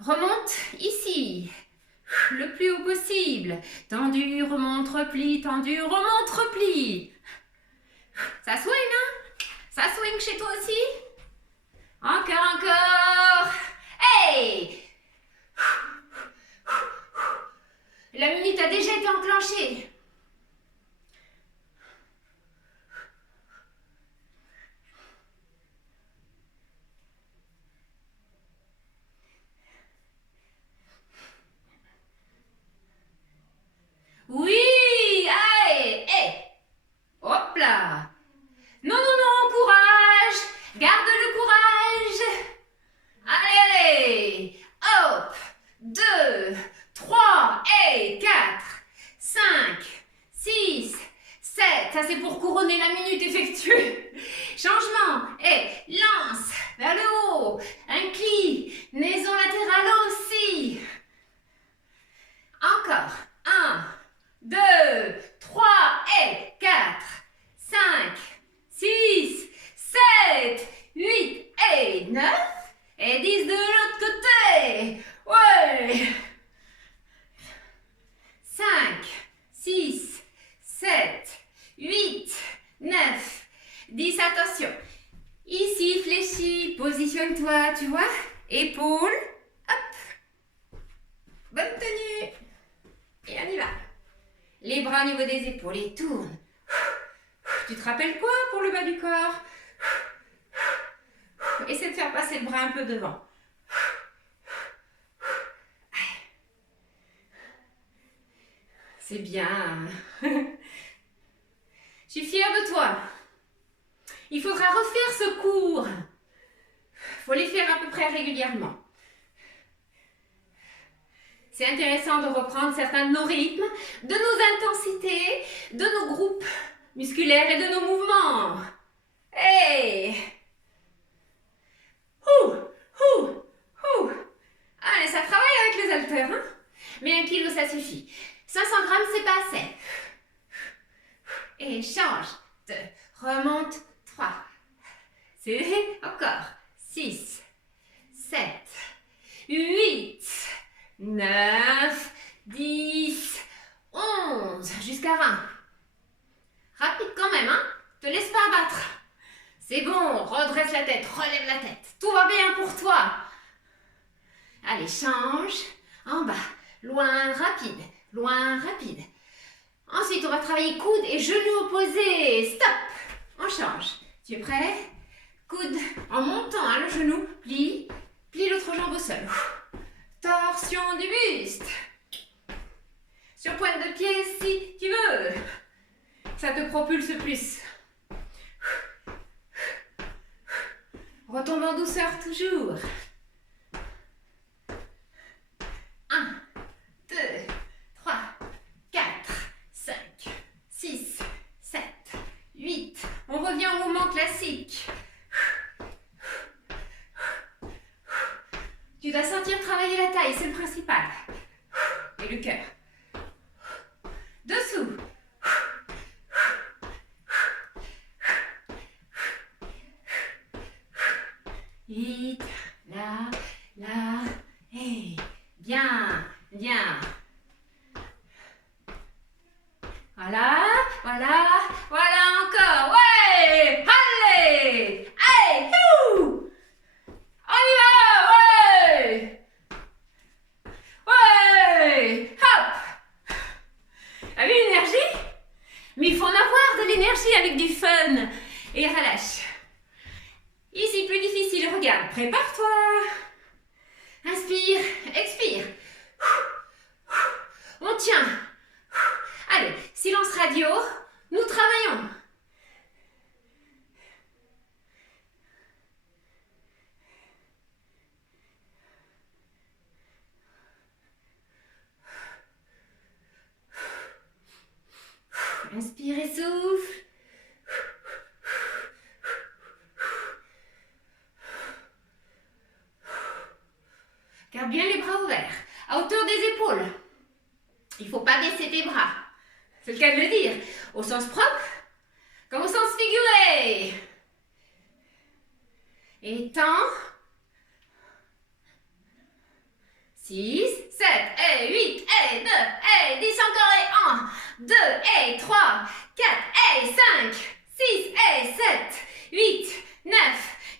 Remonte ici. Le plus haut possible. Tendu, remonte, repli. Tendu, remonte, repli. Ça swing, hein? Ça swing chez toi aussi? Encore, encore. Hey! La minute a déjà été enclenchée. Oui! Allez! Hey! Hop là! Non, non, non, courage! Garde le courage! Allez, allez! Hop! 2, 3, et 4, 5, 6, 7. Ça, c'est pour couronner la minute effectuée. Changement. Et lance vers le haut. Inclinaison latérale aussi. Encore. 1, 2, 3, et 4, 5, 6, 7, 8, et 9, et 10 de l'autre côté. Ouais. 5, 6, 7, 8, 9, 10. Attention. Ici, fléchis. Positionne-toi, tu vois. Épaules. Hop. Bonne tenue. Et on y va. Les bras au niveau des épaules et tourne. Tu te rappelles quoi pour le bas du corps? Essaie de faire passer le bras un peu devant. C'est bien. Je suis fière de toi. Il faudra refaire ce cours. Il faut les faire à peu près régulièrement. C'est intéressant de reprendre certains de nos rythmes, de nos intensités, de nos groupes musculaires et de nos mouvements. Hey! Allez, ça travaille avec les haltères, hein? Mais 1 kilo, ça suffit. 500 grammes, c'est pas assez. Et change. 2, remonte. 3. C'est encore. 6, 7, 8, 9, 10, 11, jusqu'à 20. Rapide quand même, hein? Te laisse pas abattre. C'est bon, redresse la tête, relève la tête. Tout va bien pour toi. Allez, change. En bas, loin, rapide, loin, rapide. Ensuite, on va travailler coude et genoux opposés. Stop. On change. Tu es prêt? Coude en montant, hein, le genou. Plie. Plie l'autre jambe au sol. Torsion du buste. Sur pointe de pied si tu veux. Ça te propulse plus. Retombe en douceur toujours. 1, 2, 3, 4, 5, 6, 7, 8. On revient au mouvement classique. Tu dois sentir travailler la taille, c'est le principal. Et le cœur. Dessous. Vite, là, là, et bien, bien. Voilà, voilà, voilà encore. Ouais, allez, allez, you. On y va, ouais, ouais, hop. T'as vu l'énergie? Mais il faut en avoir de l'énergie avec du fun. Et relâche. Ici, plus difficile, regarde, prépare-toi. Inspire, expire. On tient. Allez, silence radio, nous travaillons. Inspire et souffle. Garde bien les bras ouverts, à hauteur des épaules. Il ne faut pas baisser tes bras. C'est le cas de le dire. Au sens propre, comme au sens figuré. Et temps. 6, 7, et 8, et 9, et 10 encore, et 1, 2, et 3, 4, et 5, 6, et 7, 8, 9,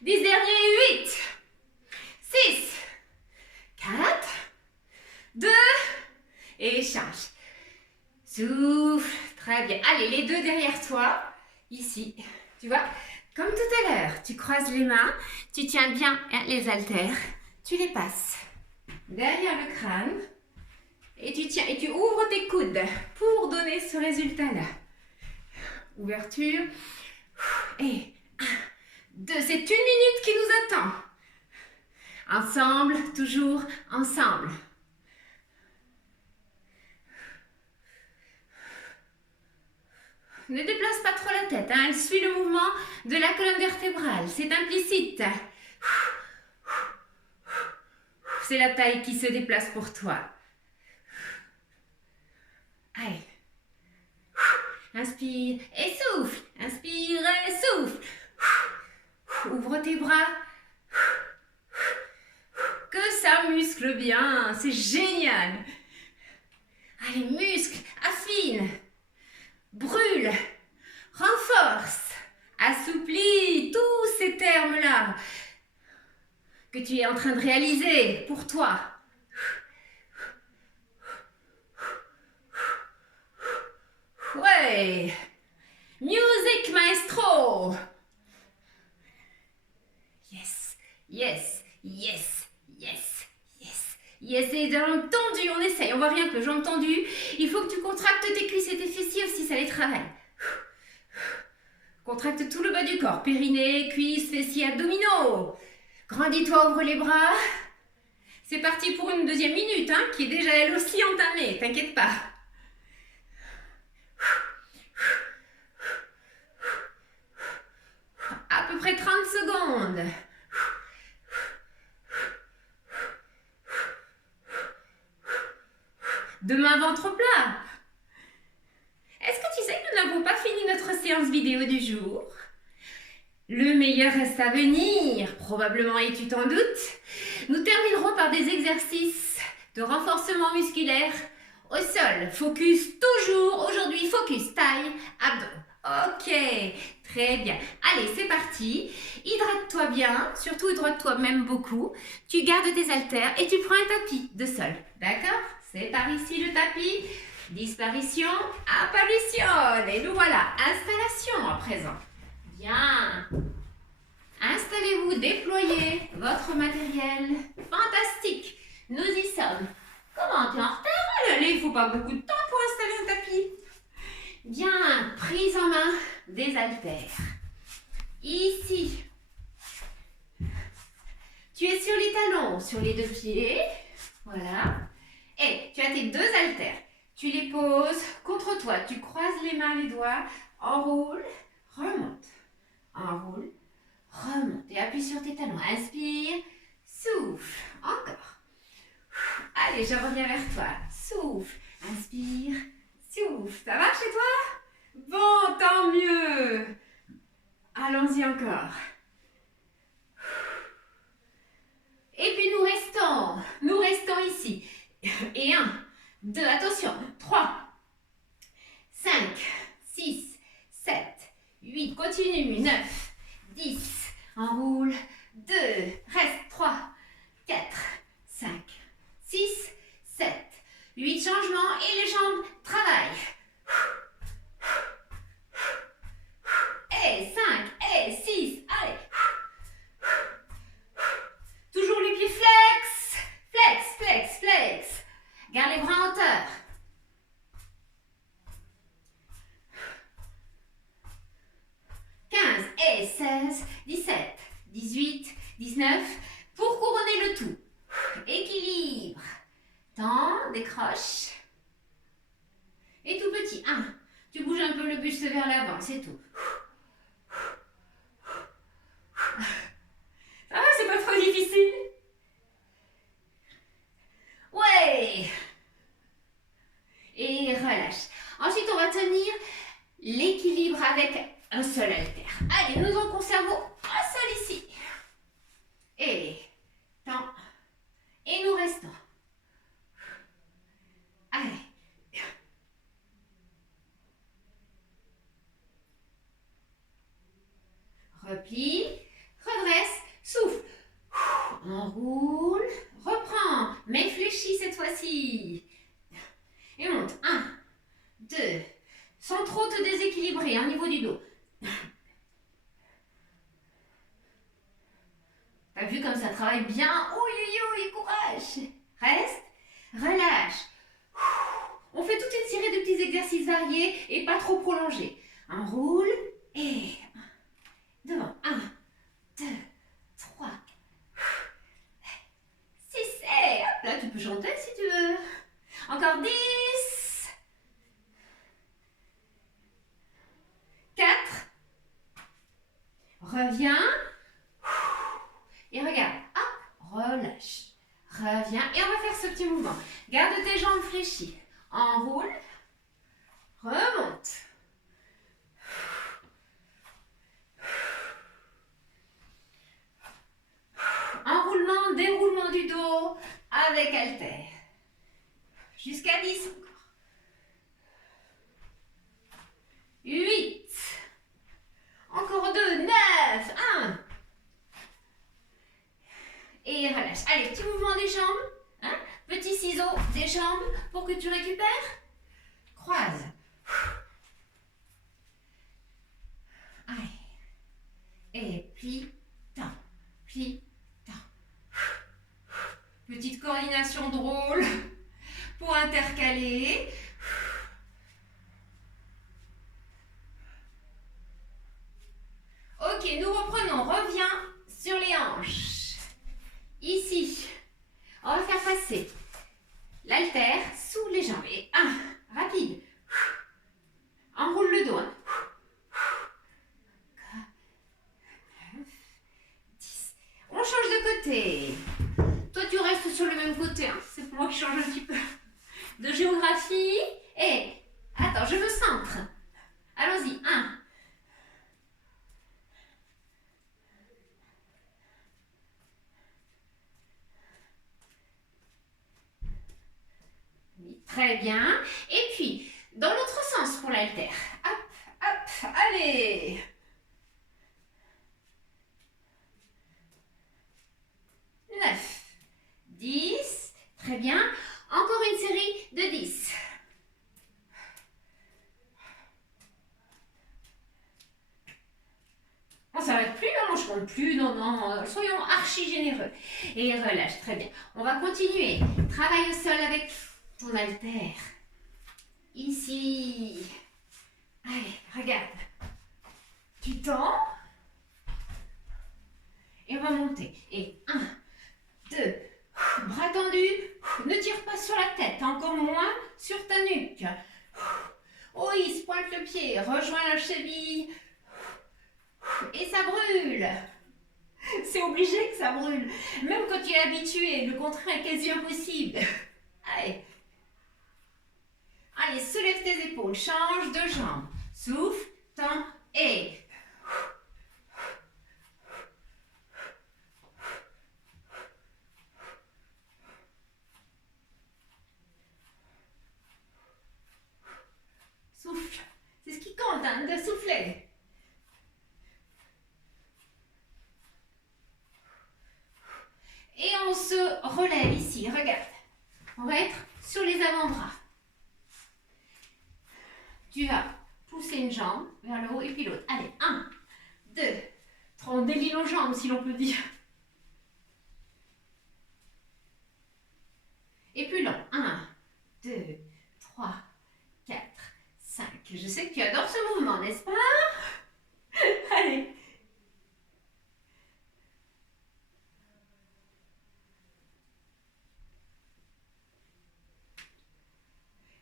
10 derniers, 8, 6, 4, 2, et change. Souffle, très bien. Allez, les deux derrière toi, ici, tu vois, comme tout à l'heure, tu croises les mains, tu tiens bien les haltères, tu les passes derrière le crâne et tu tiens et tu ouvres tes coudes pour donner ce résultat-là. Ouverture et 1, 2, c'est 1 minute qui nous attend. Ensemble, toujours ensemble. Ne déplace pas trop la tête, hein. Elle suit le mouvement de la colonne vertébrale, c'est implicite. C'est la taille qui se déplace pour toi. Allez. Inspire et souffle. Inspire et souffle. Ouvre tes bras. Que ça muscle bien. C'est génial. Allez, muscle, affine. Brûle. Renforce. Assouplis. Tous ces termes-là que tu es en train de réaliser pour toi. Ouais. Music maestro. Yes, yes, yes, yes, yes. Yes, et jambes tendues, on essaye, on voit rien que jambes tendues. Il faut que tu contractes tes cuisses et tes fessiers aussi, ça les travaille. Contracte tout le bas du corps, périnée, cuisses, fessiers, abdominaux. Grandis-toi, ouvre les bras. C'est parti pour une deuxième minute, hein, qui est déjà elle aussi entamée, t'inquiète pas. À peu près 30 secondes. Demain, ventre plat. Est-ce que tu sais que nous n'avons pas fini notre séance vidéo du jour? Le meilleur reste à venir, probablement, et tu t'en doutes. Nous terminerons par des exercices de renforcement musculaire au sol. Focus toujours, aujourd'hui, focus taille, abdos. Ok, très bien. Allez, c'est parti. Hydrate-toi bien, surtout hydrate-toi même beaucoup. Tu gardes tes haltères et tu prends un tapis de sol. D'accord? C'est par ici le tapis. Disparition, apparition. Et nous voilà. Installation à présent. Bien. Installez-vous, déployez votre matériel. Fantastique. Nous y sommes. Comment, tu es en retard? Allez, il ne faut pas beaucoup de temps pour installer un tapis. Bien, prise en main des haltères. Ici. Tu es sur les talons, sur les deux pieds. Voilà. Et tu as tes deux haltères. Tu les poses contre toi. Tu croises les mains, les doigts. Enroule, remonte. Enroule, remonte. Et appuie sur tes talons. Inspire, souffle. Encore. Allez, je reviens vers toi. Souffle, inspire, souffle. Ça va chez toi? Bon, tant mieux. Allons-y encore. Et puis nous restons ici. Et 1, 2, attention, 3, 5, 6, 7, 8, continue, 9, 10, enroule, 2, reste, 3, 4, 5, 6, 7, 8 changements et les jambes travaillent. Et 5, et 6, allez. Toujours les pieds flex, flex, flex, flex. Garde les bras en hauteur. 15 et 16, 17, 18, 19. Pour couronner le tout. Équilibre. Tends, décroche. Et tout petit. 1. Tu bouges un peu le buste vers l'avant, c'est tout. Ça va, c'est pas trop difficile? Ouais. Et relâche. Ensuite, on va tenir l'équilibre avec un seul haltère. Allez, nous en conservons un seul ici. Et temps. Et nous restons. Allez. Replie, redresse, souffle. Enroule, reprends, mais fléchis cette fois-ci. Et monte. 1, 2, sans trop te déséquilibrer au niveau du dos. T'as vu comme ça travaille bien? Oui, oui, oui, courage. Reste, relâche. On fait toute une série de petits exercices variés et pas trop prolongés. Enroule et devant. 1, 2, 3, 6 et hop là, tu peux chanter si tu veux. Encore 10, 4, reviens et regarde, hop, relâche, reviens et on va faire ce petit mouvement. Garde tes jambes fléchies, enroule, remonte. Enroulement, déroulement du dos avec haltère. Jusqu'à 10 encore. 8. Encore 2, 9, 1. Et relâche. Allez, petit mouvement des jambes. Hein? Petit ciseau des jambes pour que tu récupères. Croise. Allez. Et plie, tends. Plie, tends. Petite coordination drôle pour intercaler. Ok, nous reprenons. Reviens sur les hanches. Ici, on va faire passer l'haltère sous les jambes. Et 1, rapide. Enroule le dos. 10. On change de côté. Toi, tu restes sur le même côté. Hein. C'est pour moi qui change un petit peu de géographie. Et, attends, je me centre. Allons-y. 1. Très bien. Et puis, dans l'autre sens pour l'haltère. Hop, hop, allez. Neuf, 10. Très bien. Encore une série de 10. On ne s'arrête plus, on ne compte plus. Non, non, soyons archi généreux. Et relâche, très bien. On va continuer. Travaille au sol avec ton haltère. Ici. Allez, regarde. Tu tends. Et on va monter. Et 1, 2, bras tendus. Ne tire pas sur la tête, encore moins sur ta nuque. Oh, il se pointe le pied. Rejoins la cheville. Et ça brûle. C'est obligé que ça brûle. Même quand tu es habitué, le contraire est quasi impossible. Allez. Allez, soulève tes épaules, change de jambe. Souffle, tends et... Souffle. C'est ce qui compte, hein, de souffler. Et on se relève ici, regarde. On va être sur les avant-bras. Tu vas pousser une jambe vers le haut et puis l'autre. Allez, 1, 2, 3. On délie nos jambes si l'on peut dire. Et plus long. 1, 2, 3, 4, 5. Je sais que tu adores ce mouvement, n'est-ce pas? Allez.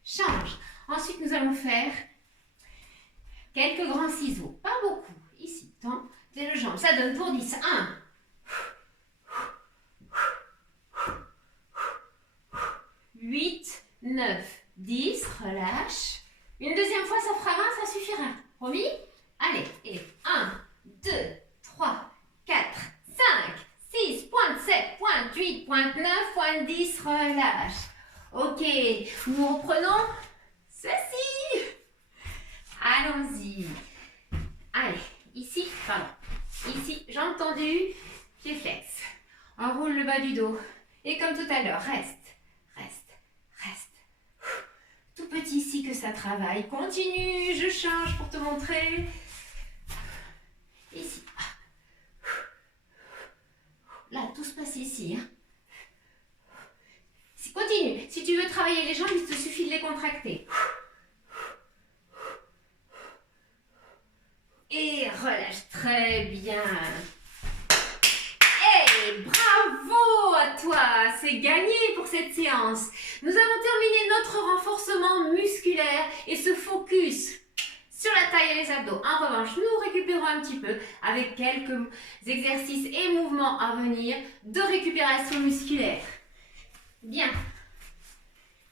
Change. Ensuite, nous allons faire Quelques grands ciseaux, pas beaucoup. Ici, tends tes deux jambes. Ça donne pour 10. 1, 8, 9, 10. Relâche. Une deuxième fois, ça fera 20, ça suffira. Promis? Allez, et 1, 2, 3, 4, 5, 6, pointe 7, pointe 8, pointe 9, pointe 10. Relâche. Ok, nous reprenons ceci. Allons-y. Allez, ici, pardon. Ici, jambes tendues, pieds flex. Enroule le bas du dos. Et comme tout à l'heure, reste, reste, reste. Tout petit ici que ça travaille. Continue, je change pour te montrer. Ici. Là, tout se passe ici. Hein. Continue. Si tu veux travailler les jambes, il te suffit de les contracter. Et relâche. Très bien. Hey, bravo à toi. C'est gagné pour cette séance. Nous avons terminé notre renforcement musculaire et ce focus sur la taille et les abdos. En revanche, nous récupérons un petit peu avec quelques exercices et mouvements à venir de récupération musculaire. Bien.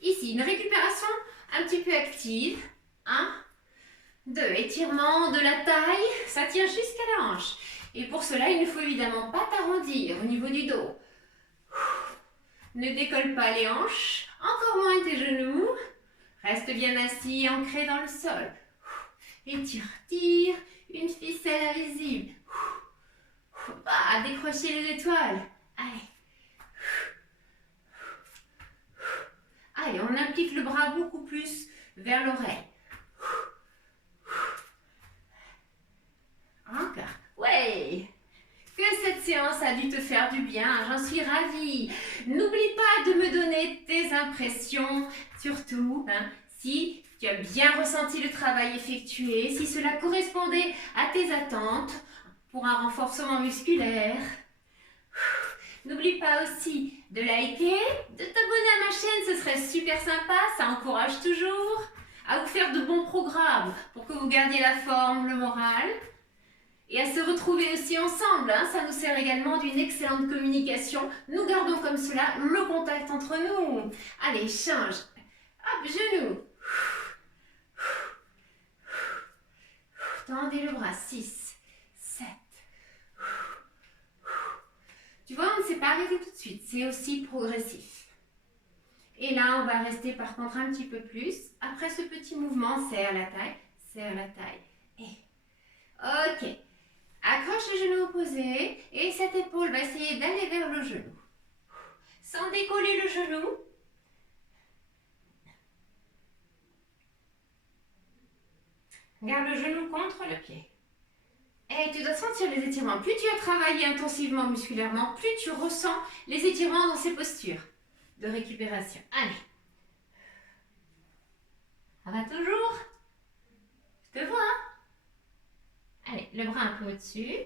Ici, une récupération un petit peu active. 1, 2, étirement de la taille. Ça tient jusqu'à la hanche. Et pour cela, il ne faut évidemment pas t'arrondir au niveau du dos. Ne décolle pas les hanches. Encore moins tes genoux. Reste bien assis, ancré dans le sol. Étire, tire. Une ficelle invisible. Faut pas décrocher les étoiles. Allez. Allez, on implique le bras beaucoup plus vers l'oreille. Encore. Ouais. Que cette séance a dû te faire du bien, j'en suis ravie. N'oublie pas de me donner tes impressions, surtout si tu as bien ressenti le travail effectué, si cela correspondait à tes attentes pour un renforcement musculaire. N'oublie pas aussi de liker, de t'abonner à ma chaîne, ce serait super sympa, ça encourage toujours à vous faire de bons programmes pour que vous gardiez la forme, le moral et à se retrouver aussi ensemble. Ça nous sert également d'une excellente communication. Nous gardons comme cela le contact entre nous. Allez, change. Hop, genoux. Tendez le bras. 6, 7. Tu vois, on ne s'est pas arrêté tout de suite. C'est aussi progressif. Et là, on va rester par contre un petit peu plus. Après ce petit mouvement, serre la taille, serre la taille. Et ok. Accroche le genou opposé et cette épaule va essayer d'aller vers le genou. Sans décoller le genou. Garde le genou contre le pied. Et tu dois sentir les étirements. Plus tu as travaillé intensivement musculairement, plus tu ressens les étirements dans ces postures de récupération. Allez. Ça va toujours? Je te vois. Allez, le bras un peu au-dessus.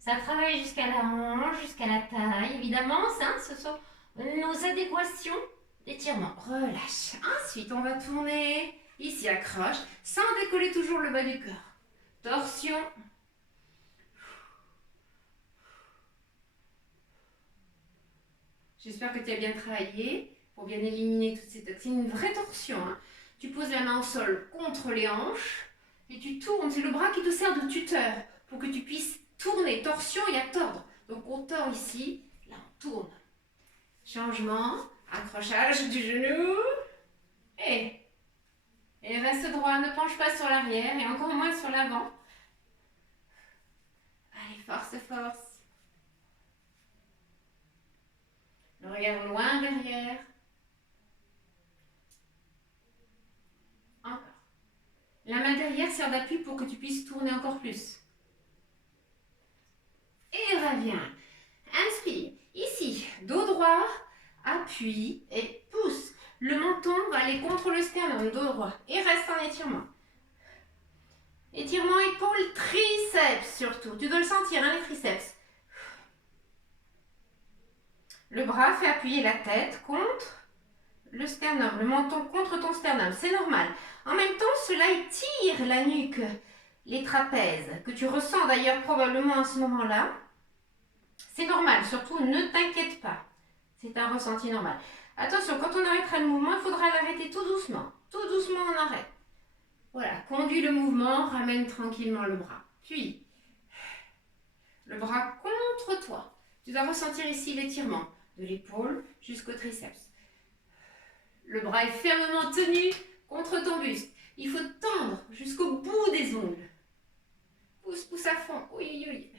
Ça travaille jusqu'à la hanche, jusqu'à la taille. Évidemment, ça, ce sont nos adéquations d'étirement. Relâche. Ensuite, on va tourner. Ici, accroche, sans décoller toujours le bas du corps. Torsion. J'espère que tu as bien travaillé pour bien éliminer toutes ces toxines. Une vraie torsion. Tu poses la main au sol contre les hanches et tu tournes. C'est le bras qui te sert de tuteur pour que tu puisses tourner. Torsion et à tordre. Donc on tord ici, là on tourne. Changement, accrochage du genou et reste droit. Ne penche pas sur l'arrière et encore moins sur l'avant. Allez, force, force. Le regard loin derrière. Encore. La main derrière sert d'appui pour que tu puisses tourner encore plus. Et reviens. Inspire. Ici, dos droit, appuie et pousse. Le menton va aller contre le sternum, dos droit. Et reste en étirement. Étirement épaule, triceps surtout. Tu dois le sentir, les triceps. Le bras fait appuyer la tête contre le sternum, le menton contre ton sternum, c'est normal. En même temps, cela étire la nuque, les trapèzes, que tu ressens d'ailleurs probablement à ce moment-là. C'est normal, surtout ne t'inquiète pas. C'est un ressenti normal. Attention, quand on arrêtera le mouvement, il faudra l'arrêter tout doucement. Tout doucement, on arrête. Voilà, conduis le mouvement, ramène tranquillement le bras. Puis, le bras contre toi. Tu dois ressentir ici l'étirement de l'épaule jusqu'au triceps. Le bras est fermement tenu contre ton buste. Il faut tendre jusqu'au bout des ongles. Pousse, pousse à fond. Oui, oui, oui.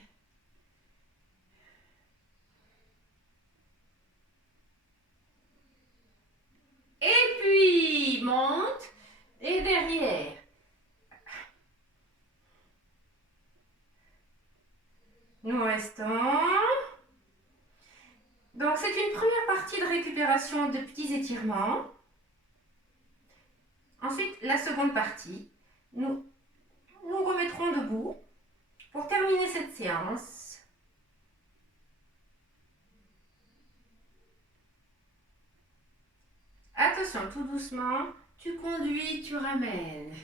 Et puis, monte. Et derrière. Nous restons. Donc, c'est une première partie de récupération de petits étirements. Ensuite, la seconde partie, nous nous remettrons debout pour terminer cette séance. Attention, tout doucement, tu conduis, tu ramènes.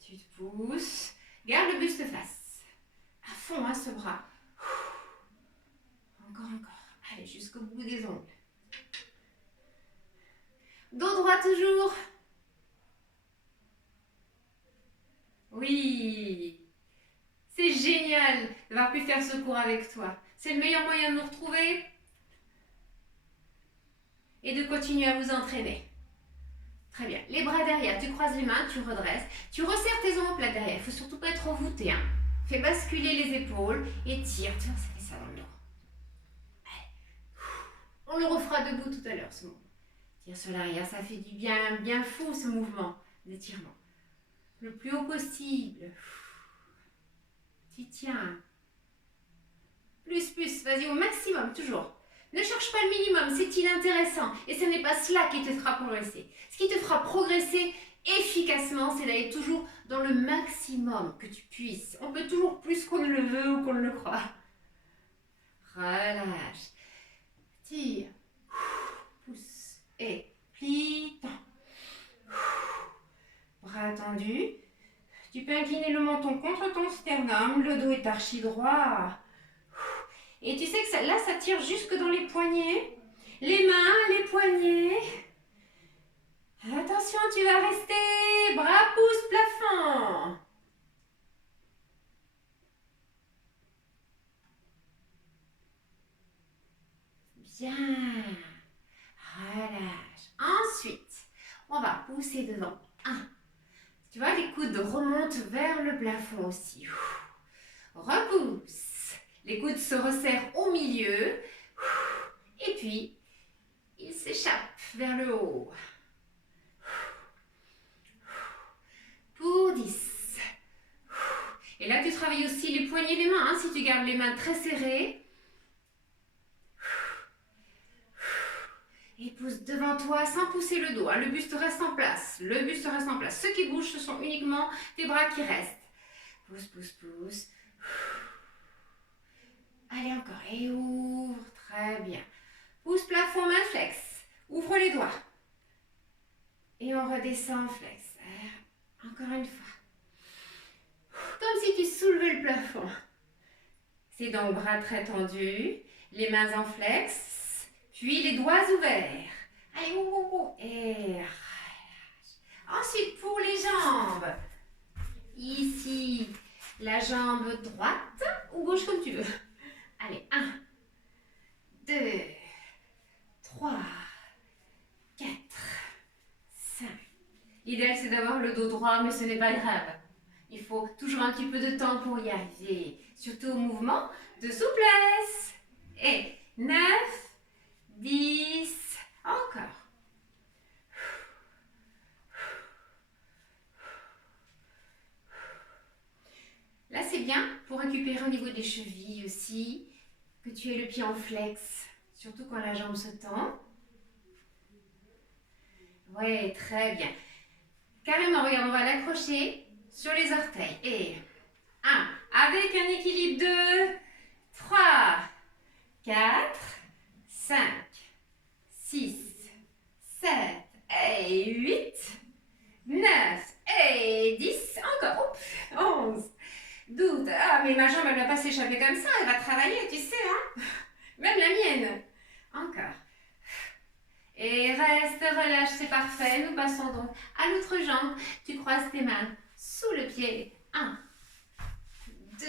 Tu te pousses, garde le buste face. À fond, hein, ce bras. Encore, encore. Allez, jusqu'au bout des ongles. Dos droit toujours. Oui. C'est génial d'avoir pu faire ce cours avec toi. C'est le meilleur moyen de nous retrouver et de continuer à vous entraîner. Très bien. Les bras derrière, tu croises les mains, tu redresses. Tu resserres tes omoplates là derrière. Il ne faut surtout pas être voûté. Hein. Fais basculer les épaules et tire. Tu vois, ça fait ça dans le dos. Allez. On le refera debout tout à l'heure, ce mouvement. Tire sur l'arrière, ça fait du bien, bien fou ce mouvement d'étirement. Le plus haut possible. Tu tiens. Plus, vas-y au maximum, toujours. Ne cherche pas le minimum, c'est inintéressant. Et ce n'est pas cela qui te fera progresser. Ce qui te fera progresser efficacement, c'est d'aller toujours dans le maximum que tu puisses. On peut toujours plus qu'on ne le veut ou qu'on ne le croit. Relâche. Tire. Pousse. Et plie. Bras tendus. Tu peux incliner le menton contre ton sternum. Le dos est archi droit. Et tu sais que là, ça tire jusque dans les poignets. Les mains, les poignets. Attention, tu vas rester. Bras pouce plafond. Bien. Relâche. Ensuite, on va pousser devant. 1. Tu vois, les coudes remontent vers le plafond aussi. Repousse. Les coudes se resserrent au milieu. Et puis, ils s'échappent vers le haut. Pour 10. Et là, tu travailles aussi les poignets et les mains. Hein, si tu gardes les mains très serrées. Et pousse devant toi sans pousser le dos. Hein. Le buste reste en place. Le buste reste en place. Ce qui bouge, ce sont uniquement tes bras qui restent. Pousse, pousse, pousse. Allez, encore. Et ouvre. Très bien. Pouce plafond, main flex. Ouvre les doigts. Et on redescend, flex. Encore une fois. Comme si tu soulevais le plafond. C'est donc bras très tendus. Les mains en flex. Puis les doigts ouverts. Allez, et relâche. Ensuite, pour les jambes. Ici, la jambe droite ou gauche comme tu veux. Allez, 1, 2, 3, 4, 5. L'idéal, c'est d'avoir le dos droit, mais ce n'est pas grave. Il faut toujours un petit peu de temps pour y arriver. Surtout au mouvement de souplesse. Et 9, 10, encore. Là, c'est bien pour récupérer au niveau des chevilles aussi, que tu aies le pied en flex, surtout quand la jambe se tend. Ouais, très bien. Carrément, regarde, on va l'accrocher sur les orteils. Et 1, avec un équilibre 2, 3, 4, 5, 6, 7, échapper comme ça, elle va travailler, tu sais, hein. Même la mienne. Encore. Et reste, relâche, c'est parfait. Nous passons donc à l'autre jambe. Tu croises tes mains sous le pied. 1, 2,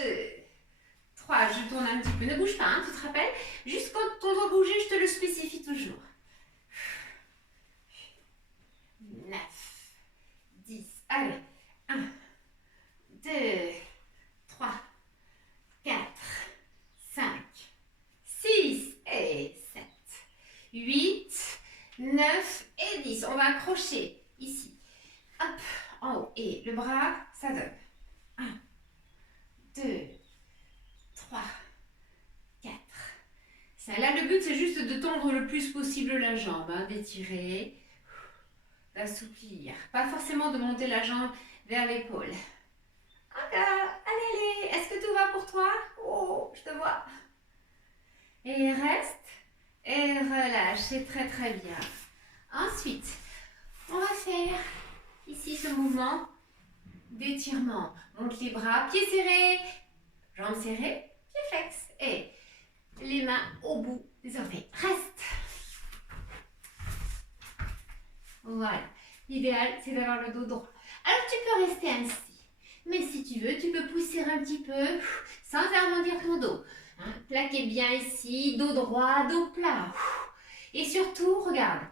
3. Je tourne un petit peu. Ne bouge pas, hein, tu te rappelles? Juste quand on doit bouger, je te le spécifie toujours. 9, 10. Allez. 1, 2, 3, 4, 5, 6 et 7, 8, 9 et 10. On va accrocher ici. Hop, en haut. Et le bras, ça donne. 1, 2, 3, 4. Ça, là, le but, c'est juste de tendre le plus possible la jambe, hein, d'étirer, d'assouplir. Pas forcément de monter la jambe vers l'épaule. Encore. Allez, allez. Est-ce que tout va pour toi? Oh, je te vois. Et reste. Et relâche. C'est très, très bien. Ensuite, on va faire ici ce mouvement d'étirement. Monte les bras, pieds serrés, jambes serrées, pieds flex. Et les mains au bout des orteils. Reste. Voilà. L'idéal, c'est d'avoir le dos droit. Alors, tu peux rester ainsi. Mais si tu veux, tu peux pousser un petit peu sans arrondir ton dos. Hein, plaquez bien ici, dos droit, dos plat. Et surtout, regarde,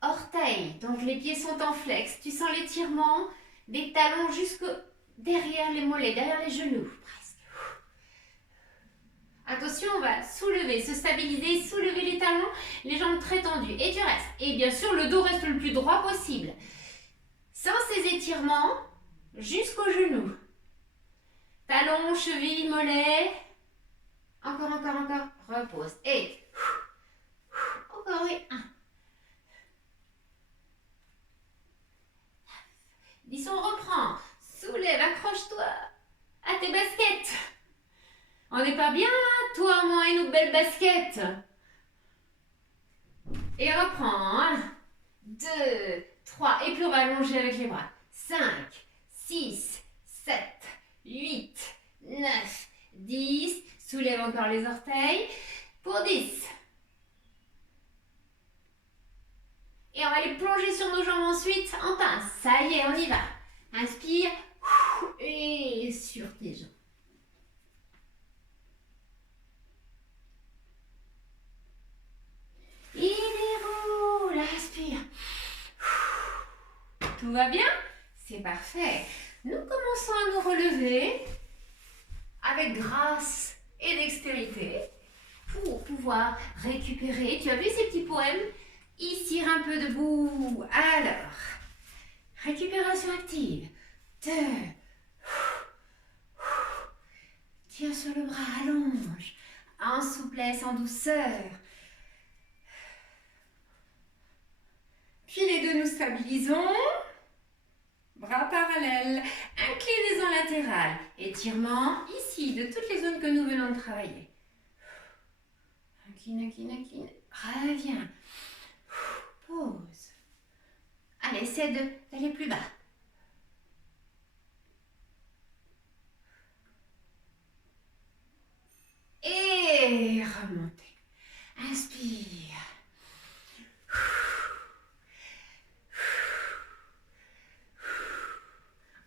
orteils, donc les pieds sont en flex. Tu sens l'étirement des talons jusque derrière les mollets, derrière les genoux. Presque. Attention, on va soulever, se stabiliser, soulever les talons, les jambes très tendues. Et tu restes. Et bien sûr, le dos reste le plus droit possible. Sans ces étirements, jusqu'aux genoux. Talons, chevilles, mollets. Encore, encore, encore. Repose. Et encore, oui. 1. 10, on reprend. Soulève, accroche-toi à tes baskets. On n'est pas bien là, toi, moi et nos belles baskets. Et reprends. 1, 2, 3. Et puis on va allonger avec les bras. 5, 6, 7, 8, 9, 10. Soulève encore les orteils pour 10. Et on va les plonger sur nos jambes ensuite en pince. Ça y est, on y va. Inspire. Et sur tes jambes. Et déroule. Inspire. Tout va bien? C'est parfait. Nous commençons à nous relever avec grâce et dextérité pour pouvoir récupérer. Tu as vu ces petits poèmes? Ici, un peu debout. Alors, récupération active. 2. Tiens sur le bras, allonge. En souplesse, en douceur. Puis les deux, nous stabilisons. Bras parallèles. Inclinaison latérale. Étirement ici, de toutes les zones que nous venons de travailler. Incline, incline, incline. Reviens. Pause. Allez, essaie d'aller plus bas. Et remontez. Inspire.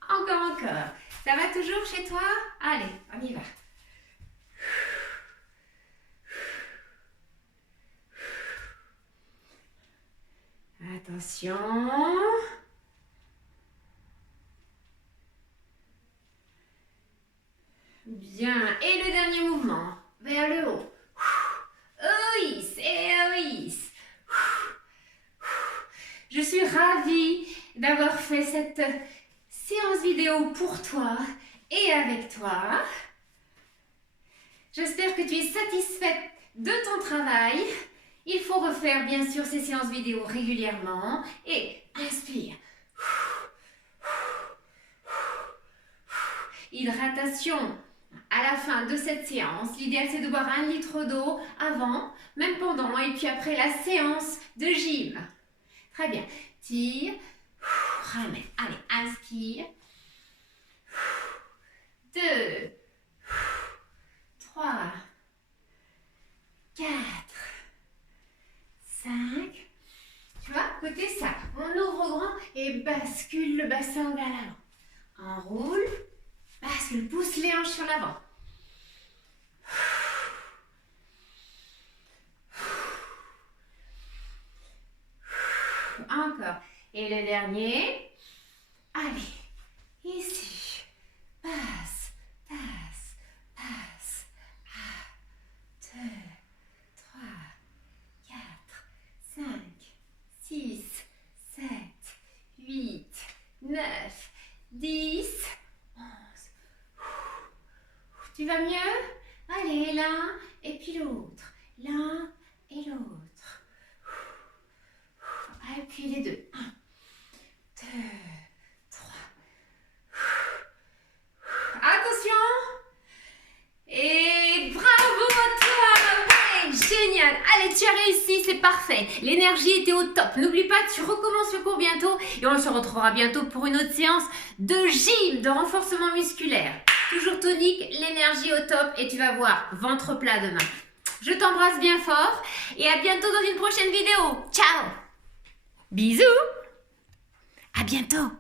Encore, encore. Ça va toujours chez toi? Allez, on y va. Attention. Bien. Et le dernier mouvement. Vers le haut. Oïs et oïs. Je suis ravie d'avoir fait cette séance vidéo pour toi et avec toi. J'espère que tu es satisfaite de ton travail. Il faut refaire bien sûr ces séances vidéo régulièrement. Et inspire. Hydratation à la fin de cette séance. L'idéal c'est de boire 1 litre d'eau avant, même pendant et puis après la séance de gym. Très bien. Tire. Ramène. Allez, inspire. 2, 3, 4, 5. Tu vois, côté ça. On ouvre grand et bascule le bassin vers l'avant. Enroule, bascule, pousse les hanches sur l'avant. Encore. Et le dernier. Allez, ici. Passe, passe, passe. 1, 2, 3, 4, 5, 6, 7, 8, 9, 10, 11. Tu vas mieux? Allez, l'un et puis l'autre. L'un et l'autre. Et puis les deux. 1, 2, 3. Attention. Et bravo à toi. Ouais, génial. Allez, tu as réussi, c'est parfait. L'énergie était au top. N'oublie pas, tu recommences le cours bientôt et on se retrouvera bientôt pour une autre séance de gym, de renforcement musculaire. Toujours tonique, l'énergie au top et tu vas voir, ventre plat demain. Je t'embrasse bien fort et à bientôt dans une prochaine vidéo. Ciao. Bisous. À bientôt.